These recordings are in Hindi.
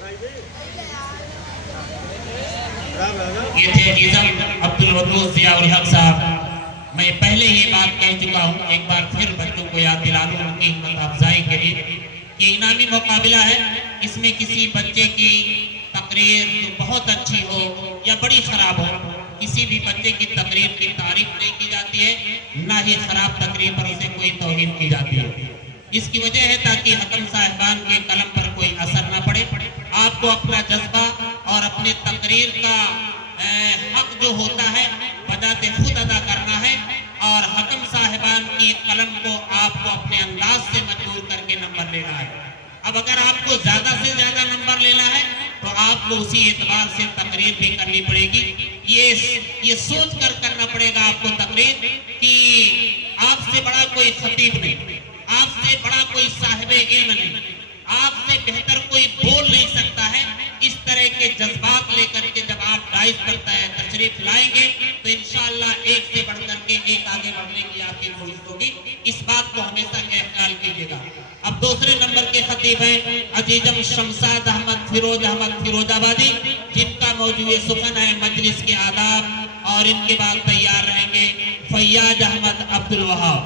ये थे निज़ाम अब्दुल वदूद ज़ियाउल हक साहब। मैं पहले ही बात कह चुका हूँ, एक बार फिर बच्चों को याद दिला दूँ उनकी हिम्मत अफजाई के लिए कि इनामी मुकाबला है। इसमें किसी बच्चे की तकरीर जो बहुत अच्छी हो या बड़ी खराब हो, किसी भी बच्चे की तकरीर की तारीफ नहीं की जाती है, ना ही खराब तकरीर पर उसे कोई तौहीन की जाती है। इसकी वजह है ताकि हकम साहिबान के कलम पर कोई असर ना पड़े। आपको अपना जज्बा और अपने तकरीर का हक जो होता है बजाते खुद अदा करना है और हकम साहिबान की कलम को आपको अपने अंदाज से मजबूर करके नंबर लेना है। अब अगर आपको ज्यादा से ज्यादा नंबर लेना है तो आपको उसी एतबार से तकरीर भी करनी पड़ेगी। ये सोच कर करना पड़ेगा आपको तकरीर कि आपसे बड़ा कोई खतीब नहीं, आपसे बड़ा कोई साहिब इल्म नहीं, आपसे बेहतर कोई बोल नहीं सकता है। इस तरह के जज्बात लेकर के जब आप डाइस पर तशरीफ लाएंगे तो इंशाअल्लाह एक से बढ़कर के एक आगे बढ़ने की आपकी कोशिश होगी। इस बात को हमेशा ख्याल कीजिएगा। अब दूसरे नंबर के खतीब हैं अजीजम शमशाद अहमद फिरोजाबादी, जिनका मौजूद सुखन है मजलिस के आदाब, और इनके बाद तैयार रहेंगे फैयाज अहमद अब्दुल वहाब।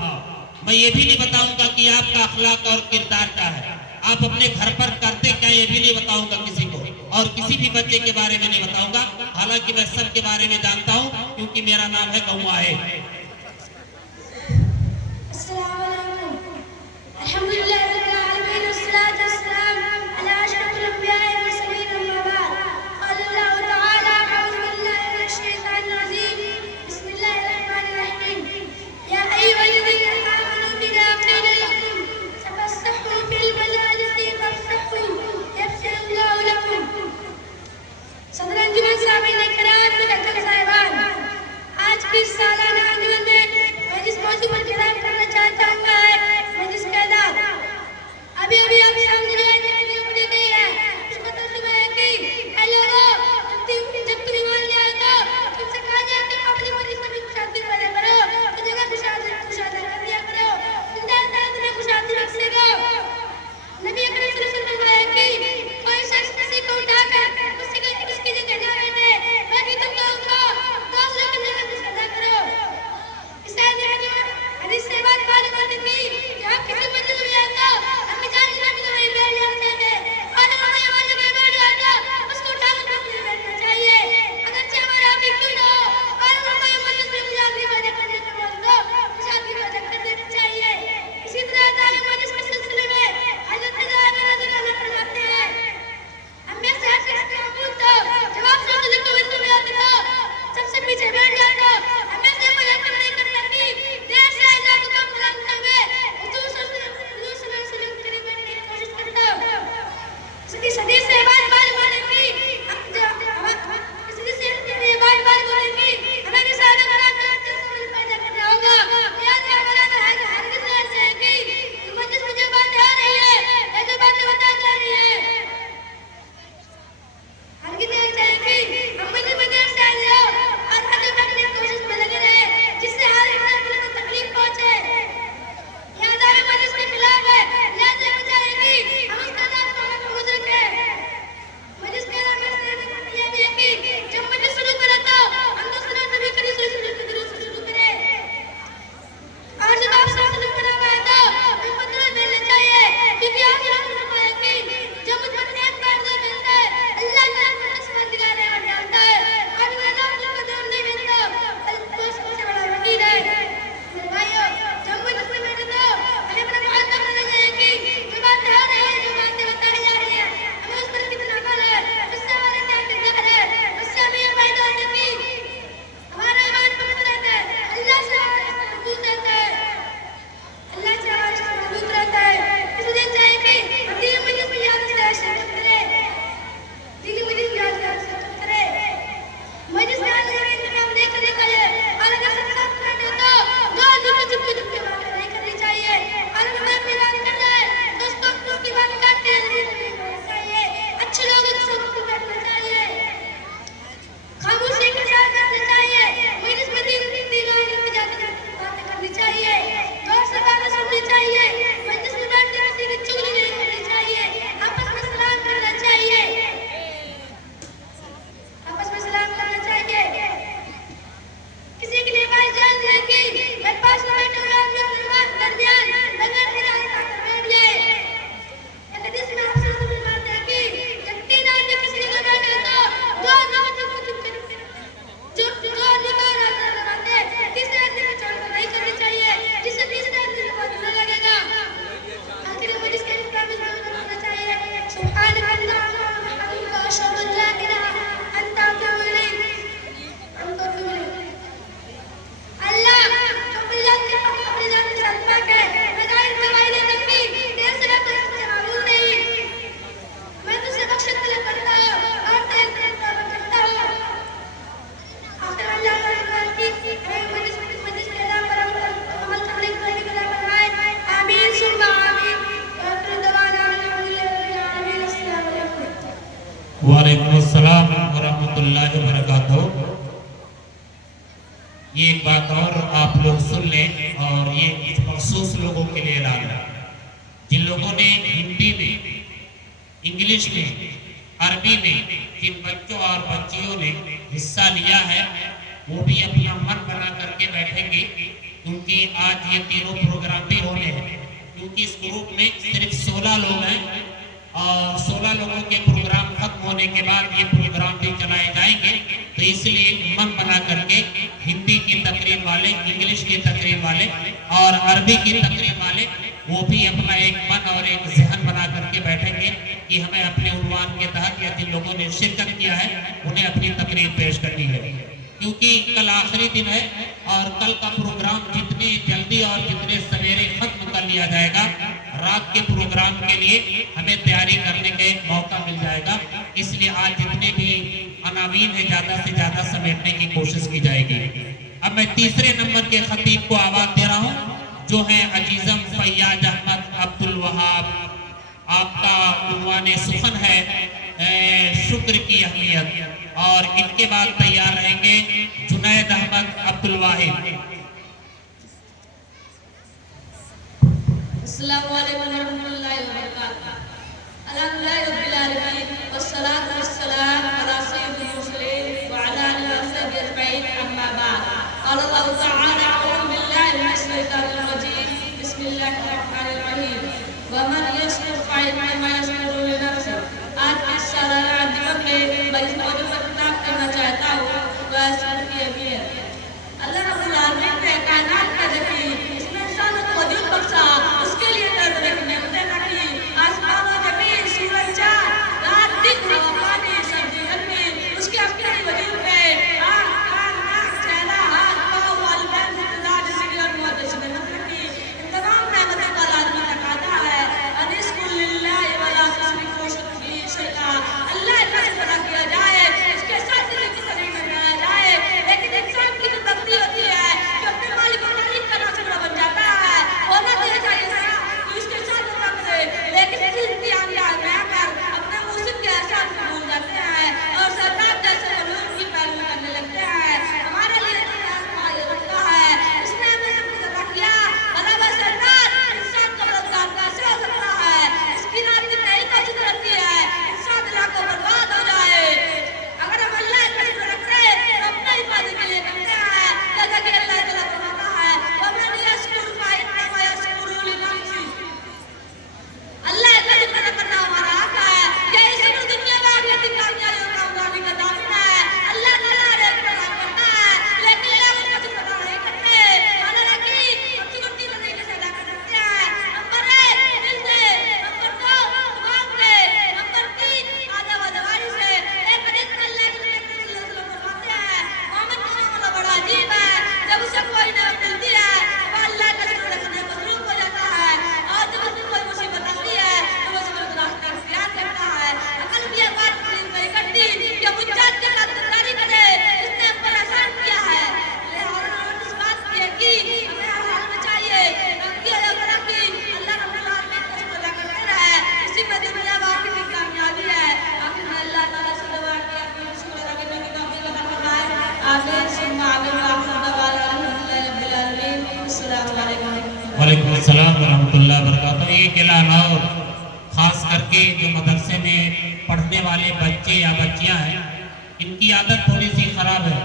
मैं ये भी नहीं बताऊंगा कि आपका अखलाक और किरदार क्या है, आप अपने घर पर करते क्या ये भी नहीं बताऊंगा किसी को, और किसी भी बच्चे के बारे में नहीं बताऊंगा। हालांकि मैं सब के बारे में जानता हूं क्योंकि मेरा नाम है गौआ है। वालेकुम अस्सलाम व रहमतुल्लाहि व बरकातहू। ये एक बात और आप लोग सुन लें, और ये कुछ मखसूस लोगों के लिए ऐलान है। जिन लोगों ने हिंदी में, इंग्लिश में, अरबी में जिन बच्चों और बच्चियों ने हिस्सा लिया है, वो भी अपना मन बना करके बैठेंगे, क्योंकि आज ये तीनों प्रोग्राम भी होने हैं। क्योंकि इस ग्रुप में सिर्फ 16 लोग हैं, और 16 लोगों के प्रोग्राम खत्म होने के बाद ये प्रोग्राम भी चलाए जाएंगे। तो इसलिए मन बना करके हिंदी की तकरीर वाले, इंग्लिश की तकरीर वाले और अरबी की तकरीर वाले, वो भी अपना एक मन और एक जहन बना करके बैठेंगे कि हमें अपने उन्वान के तहत या जिन लोगों ने शिरकत किया है उन्हें अपनी तकरीर पेश करनी है। क्योंकि कल आखिरी दिन है, और कल का प्रोग्राम जितने जल्दी और जितने सवेरे खत्म कर लिया जाएगा, रात के प्रोग्राम के लिए हमें तैयारी करने का एक मौका मिल जाएगा। इसलिए आज जितने भी अनावीन है ज़्यादा से ज़्यादा समेटने की कोशिश की जाएगी। अब मैं तीसरे नंबर के खतीब को आवाज़ दे रहा हूँ, जो है अजीज़म फैयाज अहमद अब्दुल वहाब। आपका उन्वाने सुखन है शुक्र की अहमियत, और इनके बाद तैयार रहेंगे जुनैद अहमद अब्दुल वाहिद। अस्सलामु अलैकुम वरहमतुल्लाहि वबरकातुहू। अल्हम्दुलिल्लाहि रब्बिल आलमीन वस्सलातु वस्सलामु अला सय्यिदिल मुरसलीन व अला आलिहि व सहबिहि अजमईन, अम्मा बाद। अल्लाहु तआला अऊज़ु बिल्लाहि मिनश शैतानिर रजीम, बिस्मिल्लाहिर रहमानिर रहीम। व मन यशकुर फ़इन्नमा यशकुरु लिनफ्सिही। आज के इस सालाना दिवस में मैं इस मौजूद पर खिताब करना चाहता हूँ, वह शुक्र की अहमियत। अल्लाह रब्बुल आलमीन ने कायनात का रखी, इसमें इंसान को वजूद बख्शा, उसके लिए दर्द रखने रखी। आसमानों जमीन सूरज चाँद रात दिन हवा पानी सर्दी गर्मी, उसके अपने वजूद में आँख कान नाक चेहरा हाथ पाँव वालिदैन इंतजार जिंदगी और मौत जैसी नेमत रखी। इन तमाम नेमतों का आदमी तकाता है अनिस्कुल लिल्लाहि वला तुश्रिकू बिही शैआ। अल्लाह का शुक्र अदा किया जाए, इसके साथ दिल की तकरीब बनाया जाए। लेकिन इंसान की जो गलती होती है कि अपने मालिक को तारीफ करना शुरू बन जाता है, होना दिया चाहिए कि इसके साथ होता करे, लेकिन इस इम्तिहान में आकर अपने मुसीब के एहसास को भूल जाते हैं और सरकार जैसे मलूम की पैरवी करने लगते हैं। हमारे लिए ये रखता है, इसने हमें सब कुछ अता किया, भला वह सरकार इंसान का मददगार कैसे हो सकता है? इसकी रात की नई कोशिश रहती है इंसान इलाकों बर्बाद हो जाए। अगर हम अल्लाह का शुक्र रखते तो अपने हिफाजत के लिए करते हैं, जैसा कि अल्लाह तआला फरमाता है वमन यशकुर फ़इन्नमा यशकुरु लिनफ्सिही। अल्लाह का शुक्र करना हमारा हक है। यही शुक्र दुनिया में आखिरत की कामयाबी और कामयाबी का दामन है। अल्लाह तआला हर एक पर रहम करता है, लेकिन लोग उसका शुक्र अदा नहीं करते। हालांकि हम शुक्र 3 तरीके से अदा कर सकते हैं। नंबर 1 दिल से, नंबर 2 जुबान से, नंबर 3 आदब व जवानी से। एक हदीस में अल्लाह के नबी सल्लल्लाहु अलैहि वसल्लम फरमाते हैं, मोमिन का मामला बड़ा अजीब है। जब उसे कोई नेमत मिलती है तो अल्लाह का शुक्र रखने को मसरूफ हो जाता है, और जब उसे कोई मुसीबत आती है तो वो शुक्रगुजार का इख्तियार करता है। अकल भी ये बात तस्लीम नहीं करती कि मुज्जात के साथ गद्दारी करे, इसने हम पर एहसान किया है। इस बात की है कि हमें हर हाल में चाहिए कि अल्लाह रब्बुल आलमीन का शुक्र अदा करते रहे। इसी में दुनिया आखिर की कामयाबी है। आखिर में अल्लाह तआला से दुआ कि आप शुक्र अदा करने की तौफीक अता फरमाए। आमीन सुम्मा आमीन व आखिर दवाना अल्हम्दुलिल्लाहि रब्बिल आलमीन। अस्सलामु अलैकुम। वालेकुम अस्सलाम व रहमतुल्लाहि व बरकातहू। एक ऐलान और, खास करके जो मदरसे में पढ़ने वाले बच्चे या बच्चियां हैं, इनकी आदत थोड़ी सी खराब है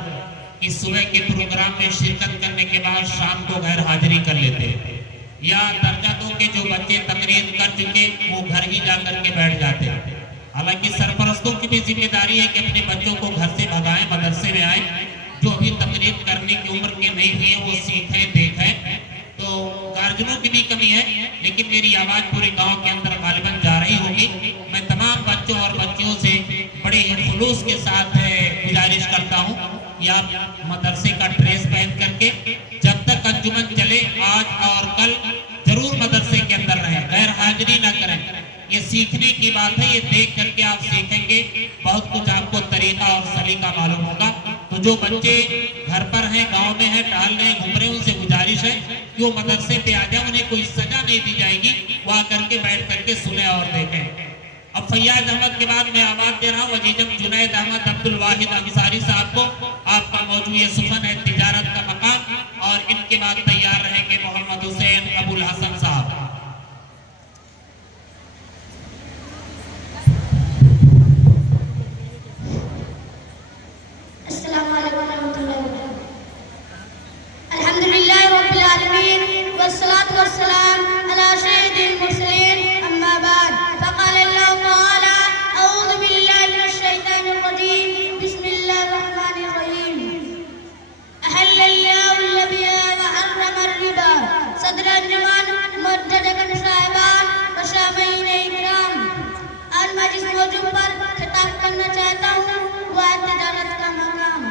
कि सुबह के प्रोग्राम में शिरकत करने के बाद शाम को गैर हाजिरी कर लेते हैं, या दर्जा 2 के जो बच्चे तकरीर कर चुके वो घर ही जा कर के बैठ जाते हैं। हालांकि सरपरस्तों की भी जिम्मेदारी है कि अपने बच्चों को घर से भगाएं, मदरसे में आए। जो अभी तकरीर करने की उम्र के नहीं हुए वो सीखें देखें। तो गार्जियनों की भी कमी है, लेकिन मेरी आवाज़ पूरे गांव के अंदर गालिबन जा रही होगी। मैं तमाम बच्चों और बच्चियों से बड़े ही खुलूस के साथ गुजारिश करता हूं कि आप मदरसे का ड्रेस पहन करके जब तक अंजुमन चले आज और कल जरूर मदरसे के अंदर रहें, गैर हाजिरी ना करें। ये सीखने की बात है, ये देख करके आप सीखेंगे, बहुत कुछ आपको तरीका और सलीका मालूम होगा। तो जो बच्चे घर पर हैं, गांव में हैं, टहल रहे हैं, घूम रहे हैं, उनसे गुजारिश है कि वो मदरसे पे आ जाए। उन्हें कोई सजा नहीं दी जाएगी, वो आकर के बैठ करके सुने और देखें। अब फैयाज अहमद के बाद मैं आवाज दे रहा हूँ अजीजम जुनैद अहमद अब्दुल वाहिद अंसारी साहब को। आपका मौजू ये सुफन है तिजारत का मकाम। और इनके बाद तैयार रहेंगे मोहम्मद हुसैन अबुल हसन साहब। अस्सलामु अलैकुम रहमतुल्लाहि व बरकातहू। अल्हम्दुलिल्लाहि रब्बिल आलमीन वस्सलातु वस्सलाम अला सय्यिदिल मुरसलीन अम्मा बाद। फ़क़ाल अल्लाहु तआला अऊज़ु बिल्लाहि मिनश शैतानिर रजीम बिस्मिल्लाहिर रहमानिर रहीम। अहल्लल्लाहुल लबीअ व हर्रमर रिबा। सदर अंजुमन मुअद्ददगन साहिबान व शामीन इकराम। आज मैं जिस मौजू पर खिताब करना चाहता हूँ वो है तिजारत का मकाम।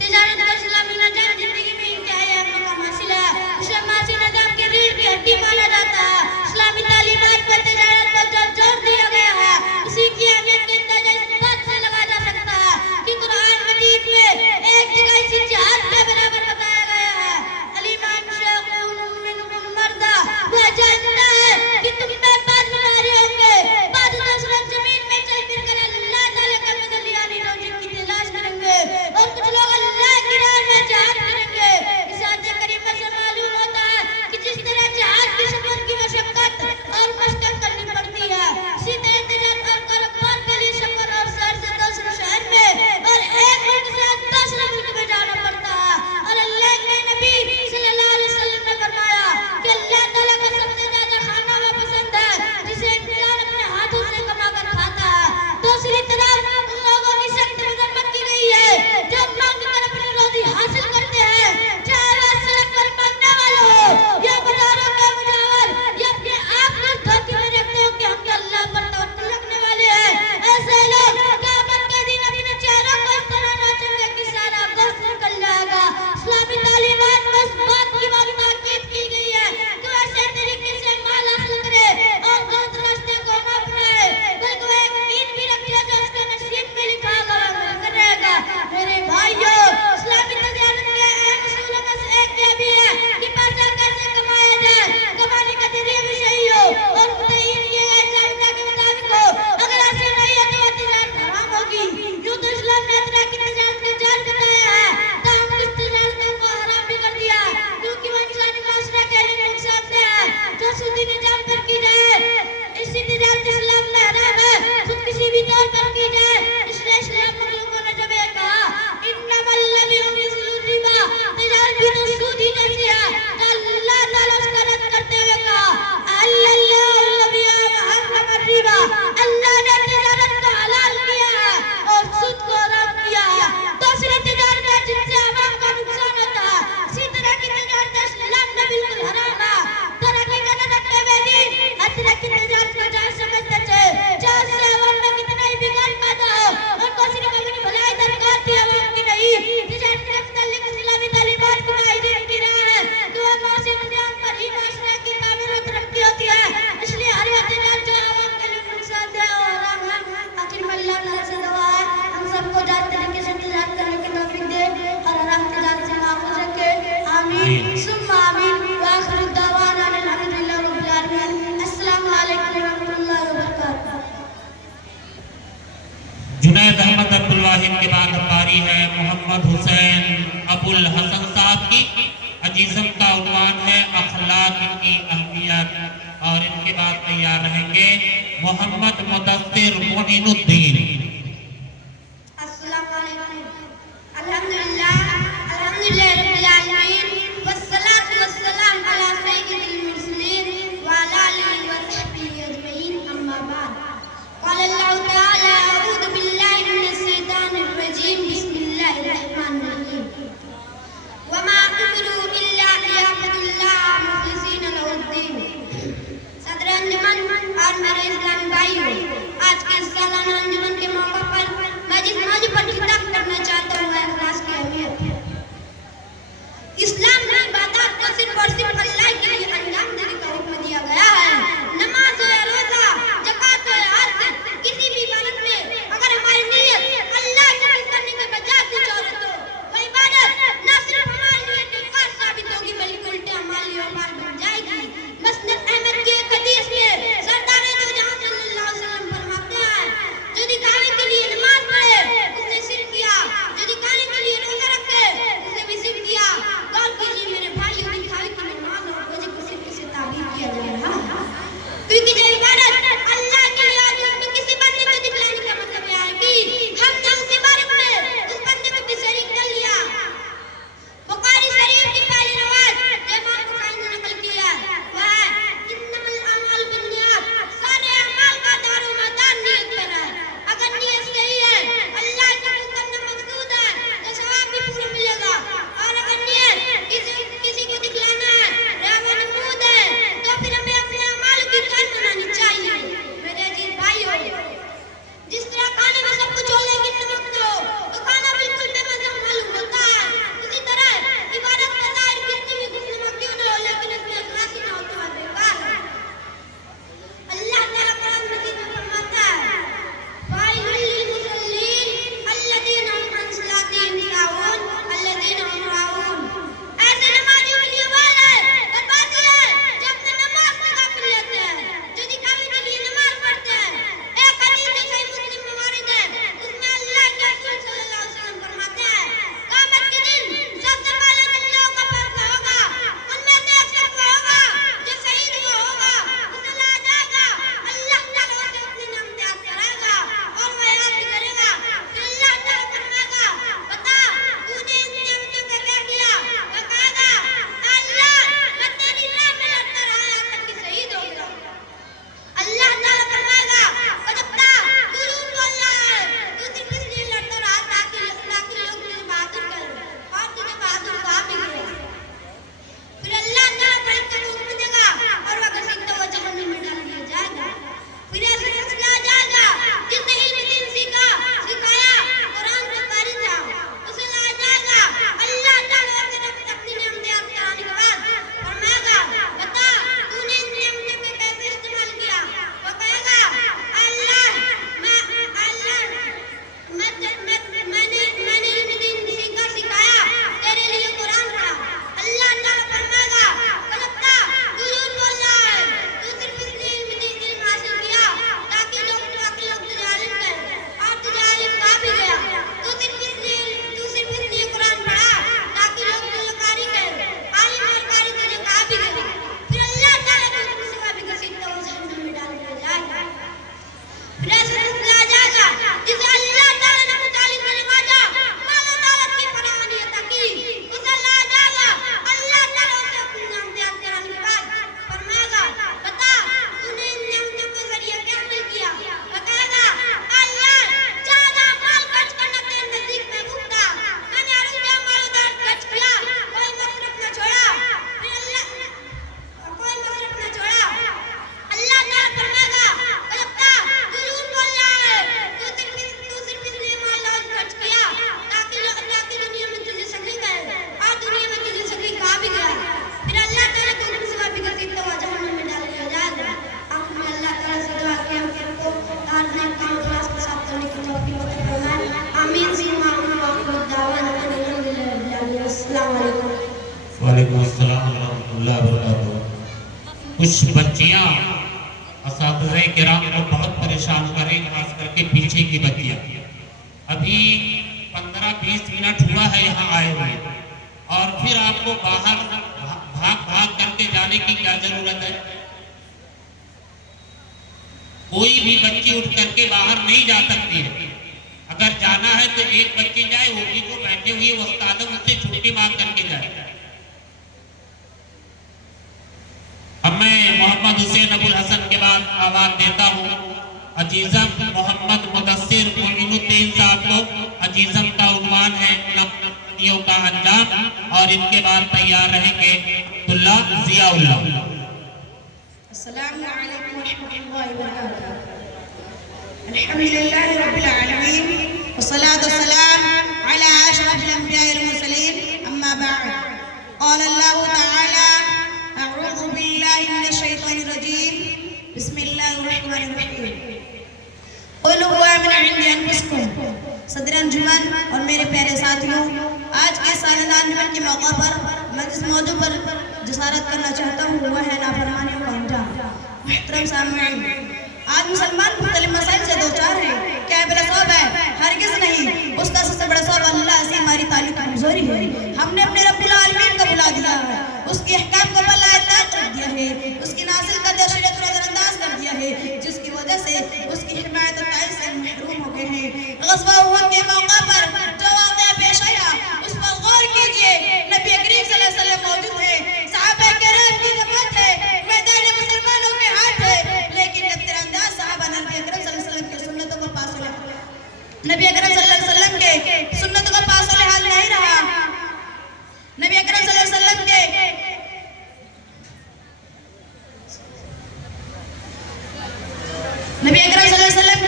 तिजारत का इस्लामी निज़ाम जिंदगी में इंतहाई मकाम हासिल है। इसे मासी निज़ाम की रीढ़ की हड्डी माना जाता है। इस्लामी तालीमात पर तिजारत पर जो जोर दिया गया है इसी की अहमियत के अंदाजा इस बात से लगा जा सकता है कि कुरान मजीद में एक जगह इसी जिहाद के बराबर बताया गया है। अलीमान शैख़ुन मिनकुम मर्दा, वह जानता है कि तुम में बाद मुनारे होंगे, बाद दूसरा जमीन में चल फिर कर अल्लाह ताला का बदल यानी रोज़ी की तलाश करेंगे और कुछ लोग अल्लाह की राह में जिहाद करेंगे। इस आयत करीमा से मालूम होता है कि जिस तरह जिहाद की सफर की मशक्कत और मशक्कत करनी पड़ती है इसी तरह तिजारत और कारोबार के लिए सफर और शहर से दूसरे शहर में और एक मुल्क से दूसरे मुल्क में जाना पड़ता है। और अल्लाह के नबी सल्लल्लाहु अलैहि वसल्लम ने फरमाया कि अल्लाह ताला को सबसे ज्यादा खाना वो पसंद है जिसे इंसान अपने हाथों से कमा कर खाता है। दूसरी तरफ उन लोगों की सख्त मजम्मत की गई है जो मांग कर अपनी रोजी हासिल करते हैं, चाहे वह सड़क पर मांगने वाले हो या बाजारों के मुजावर या अपने आप को धोखे में रखते हो कि हम तो अल्लाह पर तवक्कुल रखने वाले हैं। ऐसे लोग क़यामत के दिन अपने चेहरों को इस तरह नोचेंगे कि सारा गोश्त निकल जाएगा। इस्लामी तालीमात में इस बात की बहुत ताकीद की गई है कि वैसे तरीके से माल हासिल करे और गलत रास्ते को न अपनाए, बल्कि वह एक नीयत भी रखे जो उसके नसीब में लिखा होगा वह मिलकर रहेगा। मेरे भाइयों, इस्लामी तिजारत के अहम उसूलों में से एक ये भी है कि पैसा कैसे कमाया जाए, कमाने का जरिया भी सही हो और मुतय्यन किए गए ज़ाबिता के मुताबिक हो। अगर ऐसा नहीं है तो वह तिजारत हराम होगी। यूं तो इस्लाम ने तरह की तिजारत का जाल बताया है, ताहम कुछ तिजारतों को हराम भी कर दिया क्योंकि वह इंसानी माशरे के लिए नुकसानदेह है। जो सूदी निजाम पर की जाए इसी तिजारत इस्लाम में हराम है, खुद किसी भी तौर पर की जाए। इसलिए इस्लाम मुस्लिमों ने जब ये कहा इन्नमल लबीउ मिस्लु रिबा, तिजारत भी तो सूद ही जैसी है, तो अल्लाह ताला उसका रद्द करते हुए कहा अल्लाहुल लबीअ व हर्रमर रिबा। अल्लाह ने तिजारत को हलाल किया है और सूद को हराम किया है। दूसरी तिजारत है जिनसे आवाम का नुकसान होता है, इसी तरह की तिजारत इस्लाम में बिल्कुल हराम है। तरक्की का नजर में दिन हर तरह की तिजारत को जायज समझते थे, चाहे उससे आवाम में कितना ही बिगाड़ पैदा हो, उनको सिर्फ अपनी भलाई दरकार थी, आवाम की नहीं। तिजारत के मुताल्लिक इस्लामी तालीमात की माहिरीन की राय है कि वह माशी निजाम पर ही माशरे की तामीर और तरक्की होती है। इसलिए हर वह तिजारत जो आवाम के लिए नुकसानदेह और हराम है। आखिर में अल्लाह ताला से दुआ है हम सबको जायज तरीके से तिजारत करने की तौफीक दे और हराम तिजारत से महफूज रखे। आमीन सुम्मा आमीन। व आखिर दावाना अल्हम्दुलिल्लाहि रब्बिल आलमीन। अस्सलामु अलैकुम रहमतुल्लाहि व बरकातहू। जुनैद अहमद अब्दुल वाहिद के बाद बारी है मोहम्मद हुसैन अबुल हसन साहब की। अजीजम का उन्वान है अखलाक की अहमियत। और इनके बाद तैयार रहेंगे मोहम्मद मुदस्सिर मोइनुद्दीन। अस्सलामु अलैकुम। अल्हम्दुलिल्लाह रब्बिल आलमीन वस्सलातु वस्सलाम अला सय्यिदिल मुरसलीन व अला आलिहि व सहबिहि अजमईन अम्मा बाद। क़ाल अल्लाहु तआला अऊज़ु बिल्लाहि मिनश शैतानिर रजीम बिस्मिल्लाहिर रहमानिर रहीम। व मा उमिरू इल्ला लियअबुदुल्लाह मुखलिसीना लहुद्दीन। सदर अंजुमन और मेरे इस्लामी भाइयों, आज के इस सालाना अंजुमन के कुछ बच्चियां असातिज़े किराम को बहुत परेशान करें, खास करके पीछे की बच्चियां। अभी 15-20 मिनट हुआ है यहाँ आए हुए, और फिर आपको बाहर भाग भाग करके जाने की क्या जरूरत है? कोई भी बच्ची उठ करके बाहर नहीं जा सकती है। अगर जाना है तो एक बच्ची जाए, वो भी जो बैठे हुए उस्ताद मुझसे छुट्टी मांग करके जाए। अब मैं मोहम्मद हुसैन अबुल हसन के बाद आवाज देता हूँ अजीजम मोहम्मद मुदस्सिर मोइनुद्दीन साहब को। अजीजम का उन्वान है नफ्तियों का अंजाम, और इनके बाद तैयार रहेंगे अब्दुल्ला जियाउल्लाह। अस्सलामु अलैकुम वरहमतुल्लाहि वबरकातुहू। अल्हम्दुलिल्लाहि रब्बिल आलमीन वस्सलातु वस्सलाम अला अशरफिल अंबिया'i वल मुरसलीन, अम्मा बअद। क़ाल अल्लाहु तआला अऊज़ु बिल्लाहि मिनश शैतानिर रजीम, बिस्मिल्लाहिर रहमानिर रहीम। क़ुल हुवा मिन इंदि अनफुसिकुम। सदर अंजुमन और मेरे प्यारे साथियों, आज के सालाना अंजुमन के मौका पर मैं जिस मौजू पर जसारत करना चाहता हूँ वह है नाफरमानियों का अंजाम। मुहतरम सामईन, आज मुसलमान मुख्तलिफ मसाइल से दो चार है। क्या बड़ा सौब है? हरगिज़ नहीं। उसका सबसे बड़ा सौब अल्लाह से हमारी ताल्लुक कमजोरी है। हमने अपने रब्बुल आलमीन को भुला दिया है, उसके अहकाम को बलायता कर दिया है, उसकी नासिल का शरीयत को नजरअंदाज कर दिया है, जिसकी वजह से उसकी हिमायत और ताईद से महरूम हो गए हैं। ग़ज़वा उहद के मौका पर जो वाक़या पेश आया उस पर गौर कीजिए। नबी करीम सल्लल्लाहु अलैहि वसल्लम मौजूद है, सहाबा किराम की जमात है, मैदान मुसलमानों के हाथ है, लेकिन नजरअंदाज सहाबा नबी अकरम सल्लल्लाहु अलैहि वसल्लम की सुन्नतों को नबी अकरम सल्लल्लाहु अलैहि वसल्लम के सुन्नतों का पास हाल नहीं रहा। नबी अकरम सल्लल्लाहु अलैहि वसल्लम के नबी अकरम सल्लल्लाहु अलैहि वसल्लम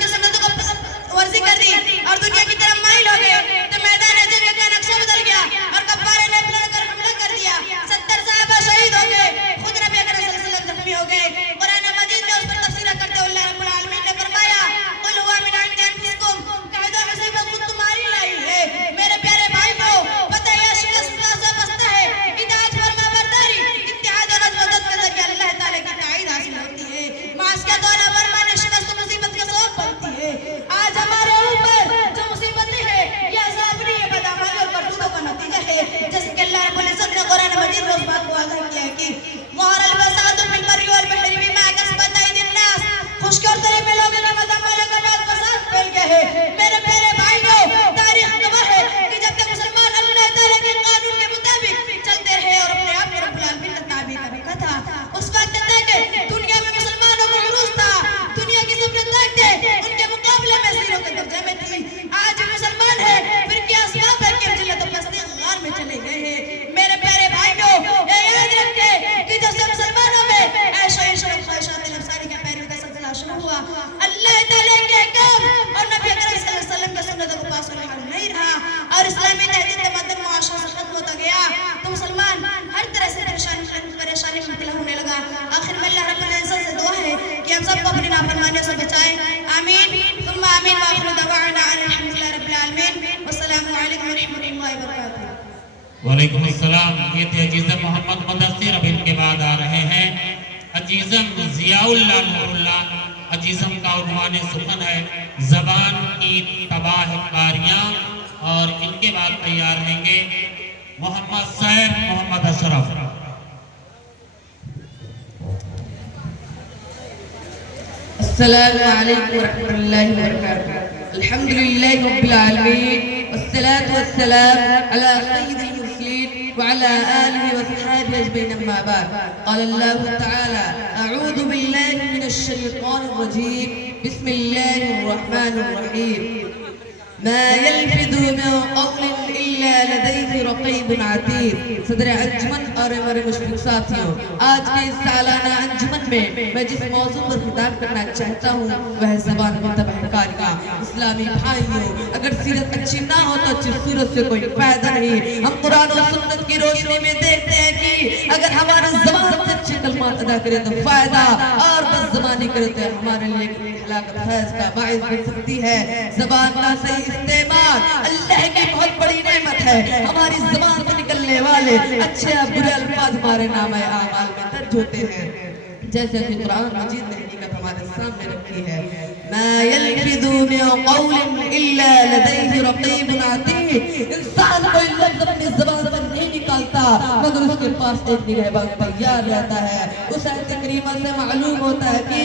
के सुन्नतों को वर्जी कर दी और दुनिया की तरफ माइल हो गए, तो मैदान जंग का नक्शा बदल गया और कफ्फार ने लड़कर हमला कर दिया। 70 सहाबा शहीद हो गए, खुद नबी अकरम सल्लल्लाहु अलैहि वसल्लम जख्मी हो गए। कुरान मजीद में उस पर तफसीर करते हुए अल्लाह रब्बुल आलमीन ने फरमाया, कुल हुवा मिन इंदि अनफुसिकुम, कायदा मुसीबत खुद तुम्हारी लाई है। मेरे प्यारे भाइयों, पता है शिकस्त का असर बसता है, इताअत फरमा बरदारी, इत्तिहाद और मदद के जरिए अल्लाह ताला की ताईद हासिल होती है। मासियत और फरमाने शिकस्त मुसीबत का सबब बनती है। आज हमारे ऊपर जो मुसीबतें हैं ये अज़ाब नहीं है, बदअमली और करतूतों का नतीजा है। जैसे कि अल्लाह रब्बुल इज्जत ने कुरान मजीद में उस बात को वाज़ह किया है कि ज़हरल फ़सादु फ़िल बर्रि वल बहरि बिमा कसबत अयदीन नास, खुश्क और तरी में लोगों की बदअमली के बाद फसाद फैल गया है। मेरे प्यारे भाइयों, तारीख गवाह है कि जब तक मुसलमान अल्लाह ताला के कानून के मुताबिक चलते रहे और अपने आप को रब्बुल आलमीन का ताबे कर रखा था, उस वक्त तक दुनिया में मुसलमानों को उरूज था, दुनिया की सब ताकतें उनके मुकाबले में ज़ीरो के दर्जे में थी। आज मुसलमान है, फिर क्या असबाब है कि जिल्लत और फसद गार में चले गए हैं। मेरे प्यारे भाइयों, ये याद रखें कि जब से मुसलमानों में ऐशो इशरत ख्वाहिशात नफ्सानी का पैरवी का सिलसिला शुरू हुआ, अल्लाह ताला के अहकाम और नबी अकरम सल्लल्लाहु अलैहि वसल्लम की सुन्नतों को पास होने हाल नहीं रहा और इस्लामी तहजीब तमद्दुन मुआशरा से खत्म होता गया, तो मुसलमान हर तरह से परेशानी में मुब्तला होने लगा। आखिर में अल्लाह रब्बुल इज्जत से दुआ है कि हम सबको अपनी नाफरमानियों से बचाए। आमीन सुम्मा आमीन। व आखिरु दवाअना अल्हम्दुलिल्लाहि रब्बिल आलमीन। वस्सलामु अलैकुम वरहमतुल्लाहि वबरकातुहू। वालेकुम अस्सलाम। ये थे अजीजम मोहम्मद मुदस्सिर। अब इनके बाद आ रहे हैं अजीजम जियाउल्लाह नूरुल्लाह। अजीजम का उन्वान सुखन है ज़बान की तबाहकारियाँ, और इनके बाद तैयार रहेंगे मोहम्मद सैफ मोहम्मद अशरफ। अस्सलामु अलैकुम वरहमतुल्लाहि वबरकातुहू। अल्हम्दुलिल्लाहि रब्बिल आलमीन वस्सलातु वस्सलाम अला सय्यिदिल मुरसलीन व अला आलिहि व अस्हाबिहि अजमईन, अम्मा बाद। क़ाल अल्लाहु तआला अऊज़ु बिल्लाहि मिनश शैतानिर रजीम, बिस्मिल्लाहिर रहमानिर रहीम। मा यल्फिज़ु मिन क़ौलिन इल्ला लदैहि रक़ीबुन अतीद। सदर अंजुमन और हमारे मुश्किल साथियों, आज के इस सालाना अंजुमन में मैं जिस मौजू पर खिताब करना चाहता हूँ वह है ज़बान की तबाहकारियाँ। इस्लामी भाइयों, अगर सीरत अच्छी ना हो तो अच्छी सूरत से कोई फायदा नहीं। हम कुरान और सुन्नत की रोशनी में देखते हैं कि अगर हमारे ज़बान से अच्छे कलमात अदा करे तो फायदा, और बस ज़बानी करे तो हमारे लिए हलाकत फैज़ का बाइस बन सकती है। ज़बान का सही इस्तेमाल अल्लाह की बहुत बड़ी नेमत है। हमारी ज़बान से निकलने वाले अच्छे या बुरे अल्फाज हमारे नामे आमाल में दर्ज होते हैं। जैसे कि कुरान मजीद ने हकीकत हमारे सामने रखी है, मा यल्फिज़ु मिन क़ौलिन इल्ला लदैहि रक़ीबुन अतीद। इंसान कोई लफ्ज़ अपनी ज़बान से नहीं निकालता मगर उसके पास एक निगहबान तैयार रहता है। उस आयत करीमा से मालूम होता है कि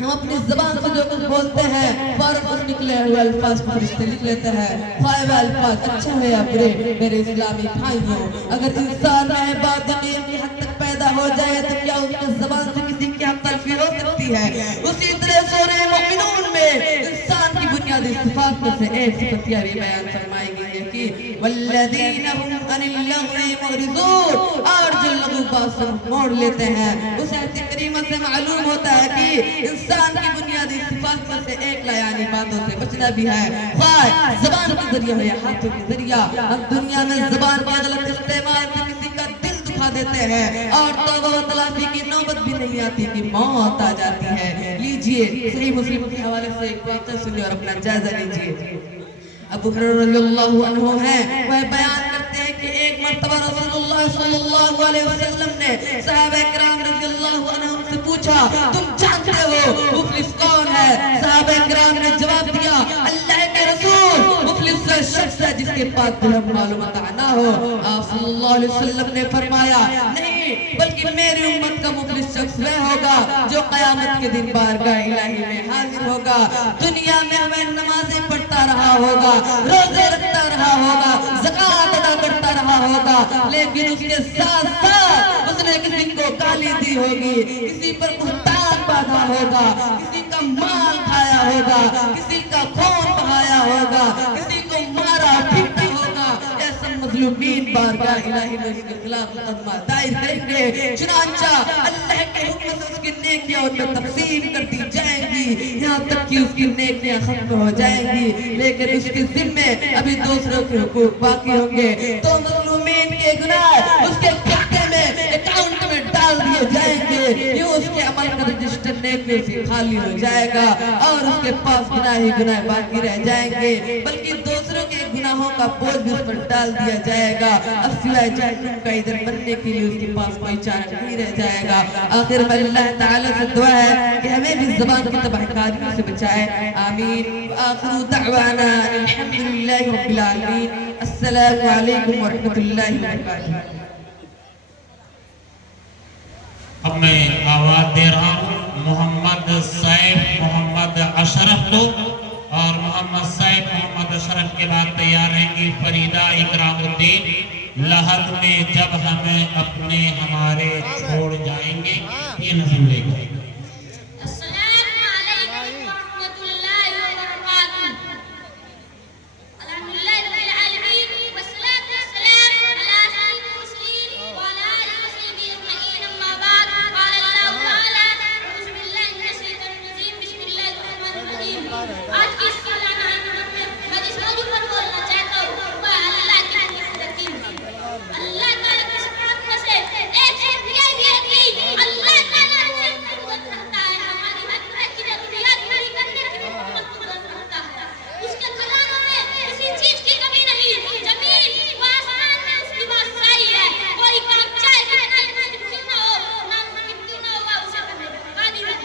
हम अपनी ज़बान से जो कुछ बोलते हैं फौरन उस निकले हुए अल्फाज को फरिश्ते लिख लेते हैं, खाए हुए अल्फाज अच्छे हो या बुरे। मेरे इस्लामी भाइयों, अगर इंसान में बात दुनिया की हद तक पैदा हो जाए तो क्या उसकी ज़बान से किसी की हम तलफी हो सकती है? उसी तरह सूरह मुमिनून में इंसान की बुनियादी सिफात में से एक सिफत यह बयान फरमाई गई है कि वल्लज़ीना हुम अनिल लग़वी मुअरिज़ून, और जो लग़ू बात से मोड़ लेते हैं। उस आयत करीमा से मालूम होता है कि इंसान की बुनियादी सिफात में से एक यानी बातों से बचना भी है, खाए ज़बान के जरिए हो या हाथों के जरिए। हम दुनिया में ज़बान का गलत इस्तेमाल से किसी का दिल दुखा देते हैं और तौबा व तलाफी की नौबत भी नहीं आती कि मौत आ जाती है। लीजिए सही मुस्लिम के हवाले से एक वाक़या सुनिए और अपना जायजा लीजिए। अबू हुरैरा रज़ियल्लाहु अन्हु हैं, वह बयान करते हैं कि एक मर्तबा रसूलुल्लाह सल्लल्लाहु अलैहि वसल्लम ने सहाबा किराम रज़ियल्लाहु अन्हुम से पूछा, तुम जानते हो मुफलिस कौन है? सहाबा किराम ने जवाब दिया, अल्लाह के रसूल, मुफलिस वह शख्स है जिसके पास दिरहम मालूमात ना हो। आप सल्लल्लाहु अलैहि वसल्लम ने फरमाया, नहीं बल्कि मेरी उम्मत का मुफलिस शख्स वह होगा जो क़यामत के दिन बारगाह इलाही में हाजिर होगा। दुनिया में वह नमाज़ें पढ़ता रहा होगा, रोजे रखता रहा होगा, ज़कात अदा करता रहा होगा, लेकिन उसके साथ साथ उसने किसी को गाली दी होगी, किसी पर बुहतान बांधा होगा, किसी का माल खाया होगा, किसी का खून बहाया होगा, किसी को मारा पीटा होगा। ऐसे मज़लूमीन बारगाह इलाही में उसके खिलाफ मुकदमा दायर करेंगे। चुनांचा अल्लाह के हुक्म से उसकी नेकियां उनमें तक़सीम कर दी जाएंगी, यहाँ तक कि उसकी नेकियां खत्म हो जाएंगी, लेकिन उसके ज़िम्मे अभी दूसरों के हुकूक बाकी होंगे। तो मज़लूमीन के गुनाह उसके खाते में अकाउंट में डाल दिए जाएंगे, यूँ उसके अमल का रजिस्टर नेकियों से खाली हो जाएगा और उसके पास गुनाह ही गुनाह बाकी रह जाएंगे, बल्कि दूसरों के गुनाहों का बोझ भी उस पर डाल दिया जाएगा। अब सिवाय जहन्नम का इधर बनने के लिए उसके पास कोई चारा नहीं रह जाएगा। आखिर में अल्लाह ताला से दुआ है कि हमें भी ज़बान की तबाहकारियों से बचाए। आमीन। आखिर दअवाना अल्हम्दुलिल्लाहि रब्बिल आलमीन। अस्सलामु अलैकुम व रहमतुल्लाहि व बरकातुहू। अब मैं आवाज दे रहा हूँ मोहम्मद सैफ मोहम्मद अशरफ को, और मोहम्मद सैफ मोहम्मद अशरफ के बाद तैयार रहेंगी फरीदा इकरामुद्दीन। लहद में जब हमें अपने हमारे छोड़ जाएंगे, ये नज़म लेंगे। आज की इस सालाना मैं जिस मौजूद पर बोलना चाहता हूँ वह अल्लाह की हकीम है। अल्लाह ताला की सिफात में से एक सिफत ये है कि अल्लाह ताला हमसे कुर्बत रखता है, हमारी हर की जरूरियात पूरी करने की भी कुर्बत रखता है। उसके खजानों में किसी चीज की कमी नहीं, जमीन व आसमान में उसकी बादशाही है। कोई काम चाहे कितना क्यों ना हो, ना क्यों ना होगा, उसे करने का कादिर है।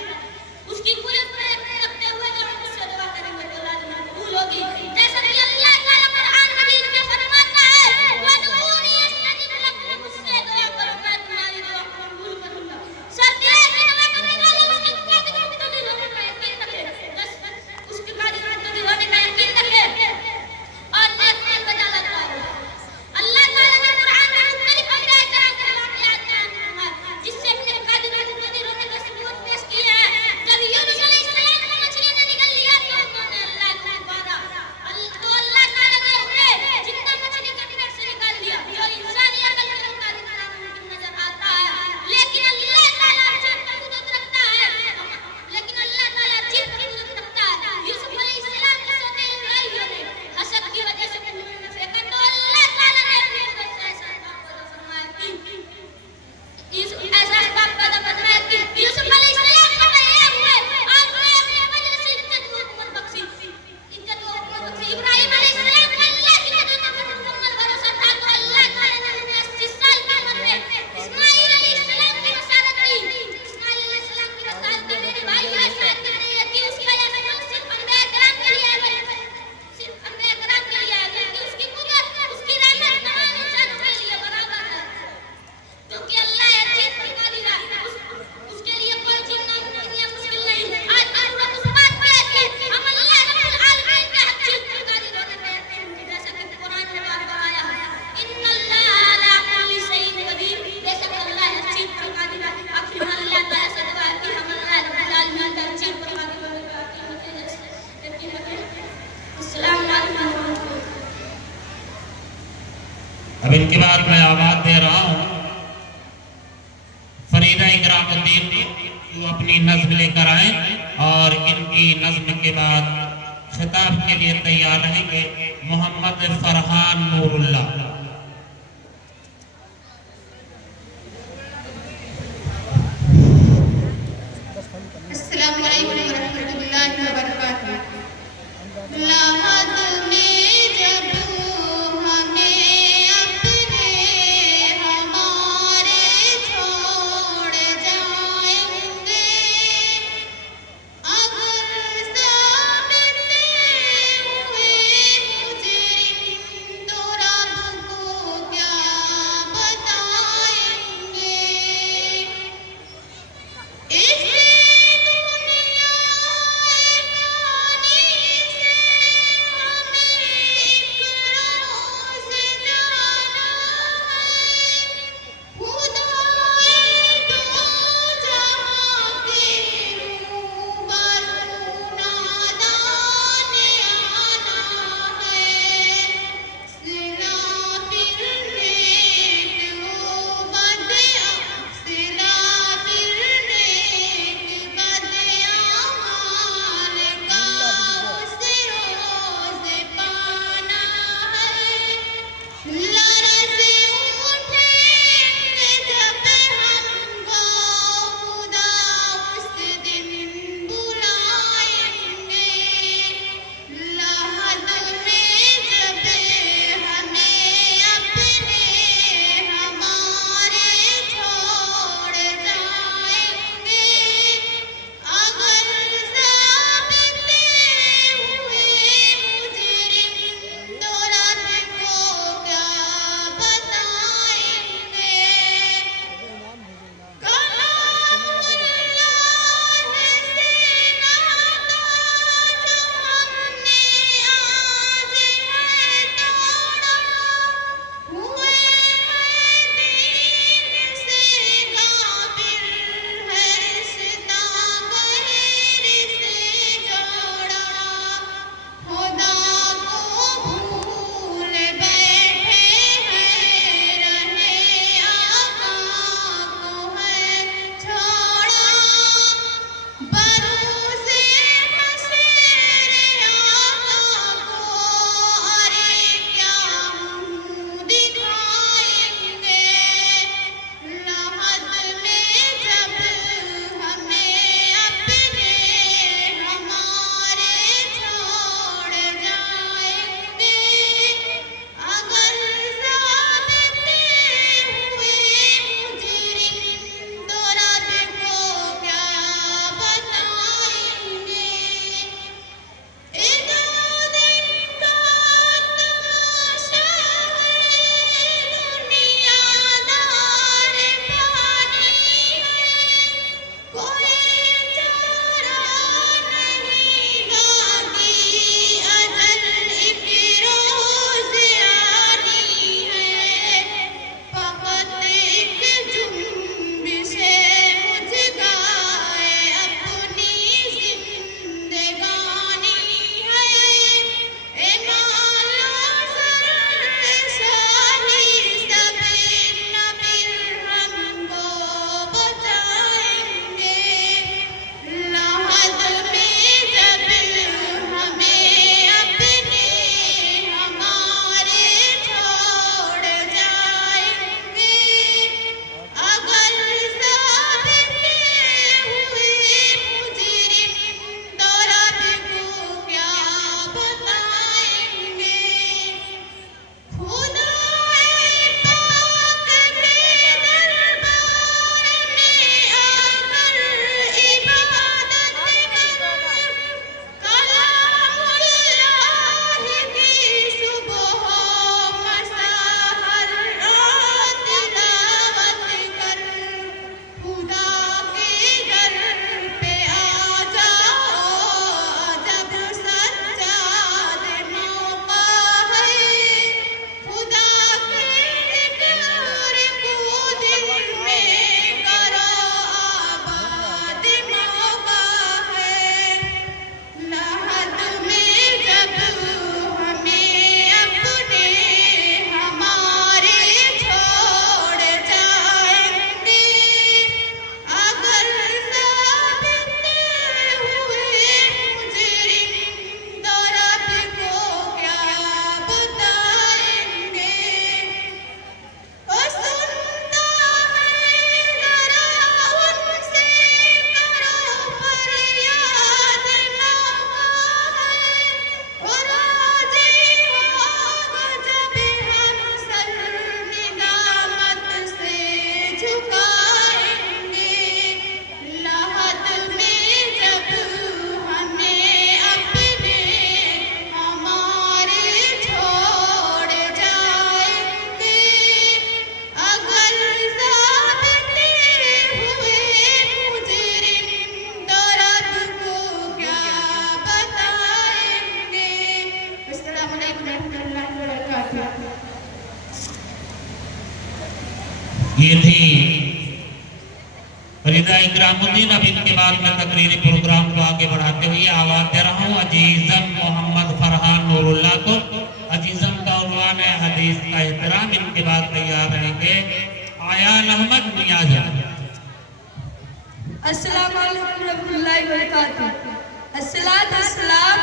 उसकी कुदरत में रखते हुए जो हम उससे दुआ करेंगे तो लाज़िम कबूल होगी। जैसा कि अल्लाह ताला कुरान मजीद में फरमाता है, वदऊनी अस्तजिब लकुम, मुझसे दुआ करो मैं तुम्हारी दुआ कबूल करूंगा। शर्त है कि दुआ करने वाला मुझसे कादिर होने का यकीन रखे, बस उसके कादिर होने का यकीन रखे और नेक अमल बजा लाता है। अल्लाह ताला ने कुरान में मुख्तलिफ अंदाज से वाक़यात बयान फरमाए जिससे अपने कादिर होने का सबूत पेश किया है। जब यूनुस अलैहिस्सलाम को मछली ने निगल लिया तो उन्होंने अल्लाह को पुकारा, अब इनके बाद मैं आवाज दे रहा हूँ फरीदा इकरामुद्दीन जो अपनी नज्म लेकर आए और इनकी नज्म के बाद खिताब के लिए तैयार रहेंगे मोहम्मद फरहान नूरुल्लाह। अस्सलामु अलैकुम वरहमतुल्लाहि वबरकातुहू। लाहद में जब हमें अपने हमारे छोड़ जाएंगे, अगर साबित हुए मुजरिम तो रब ये थी फरीदा इकरामुद्दीन। अब इनके बाद में तकरीरी प्रोग्राम को आगे बढ़ाते हुए आवाज दे रहा हूँ अजीजम मोहम्मद फरहान नूरुल्लाह को। अजीजम का उन्वान है हदीस का एहतराम। इनके बाद तैयार रहेंगे आयान अहमद नियाज़। अस्सलाम वालेकुम रहमतुल्लाहि व बरकातहू। अस्सलातु वस्सलाम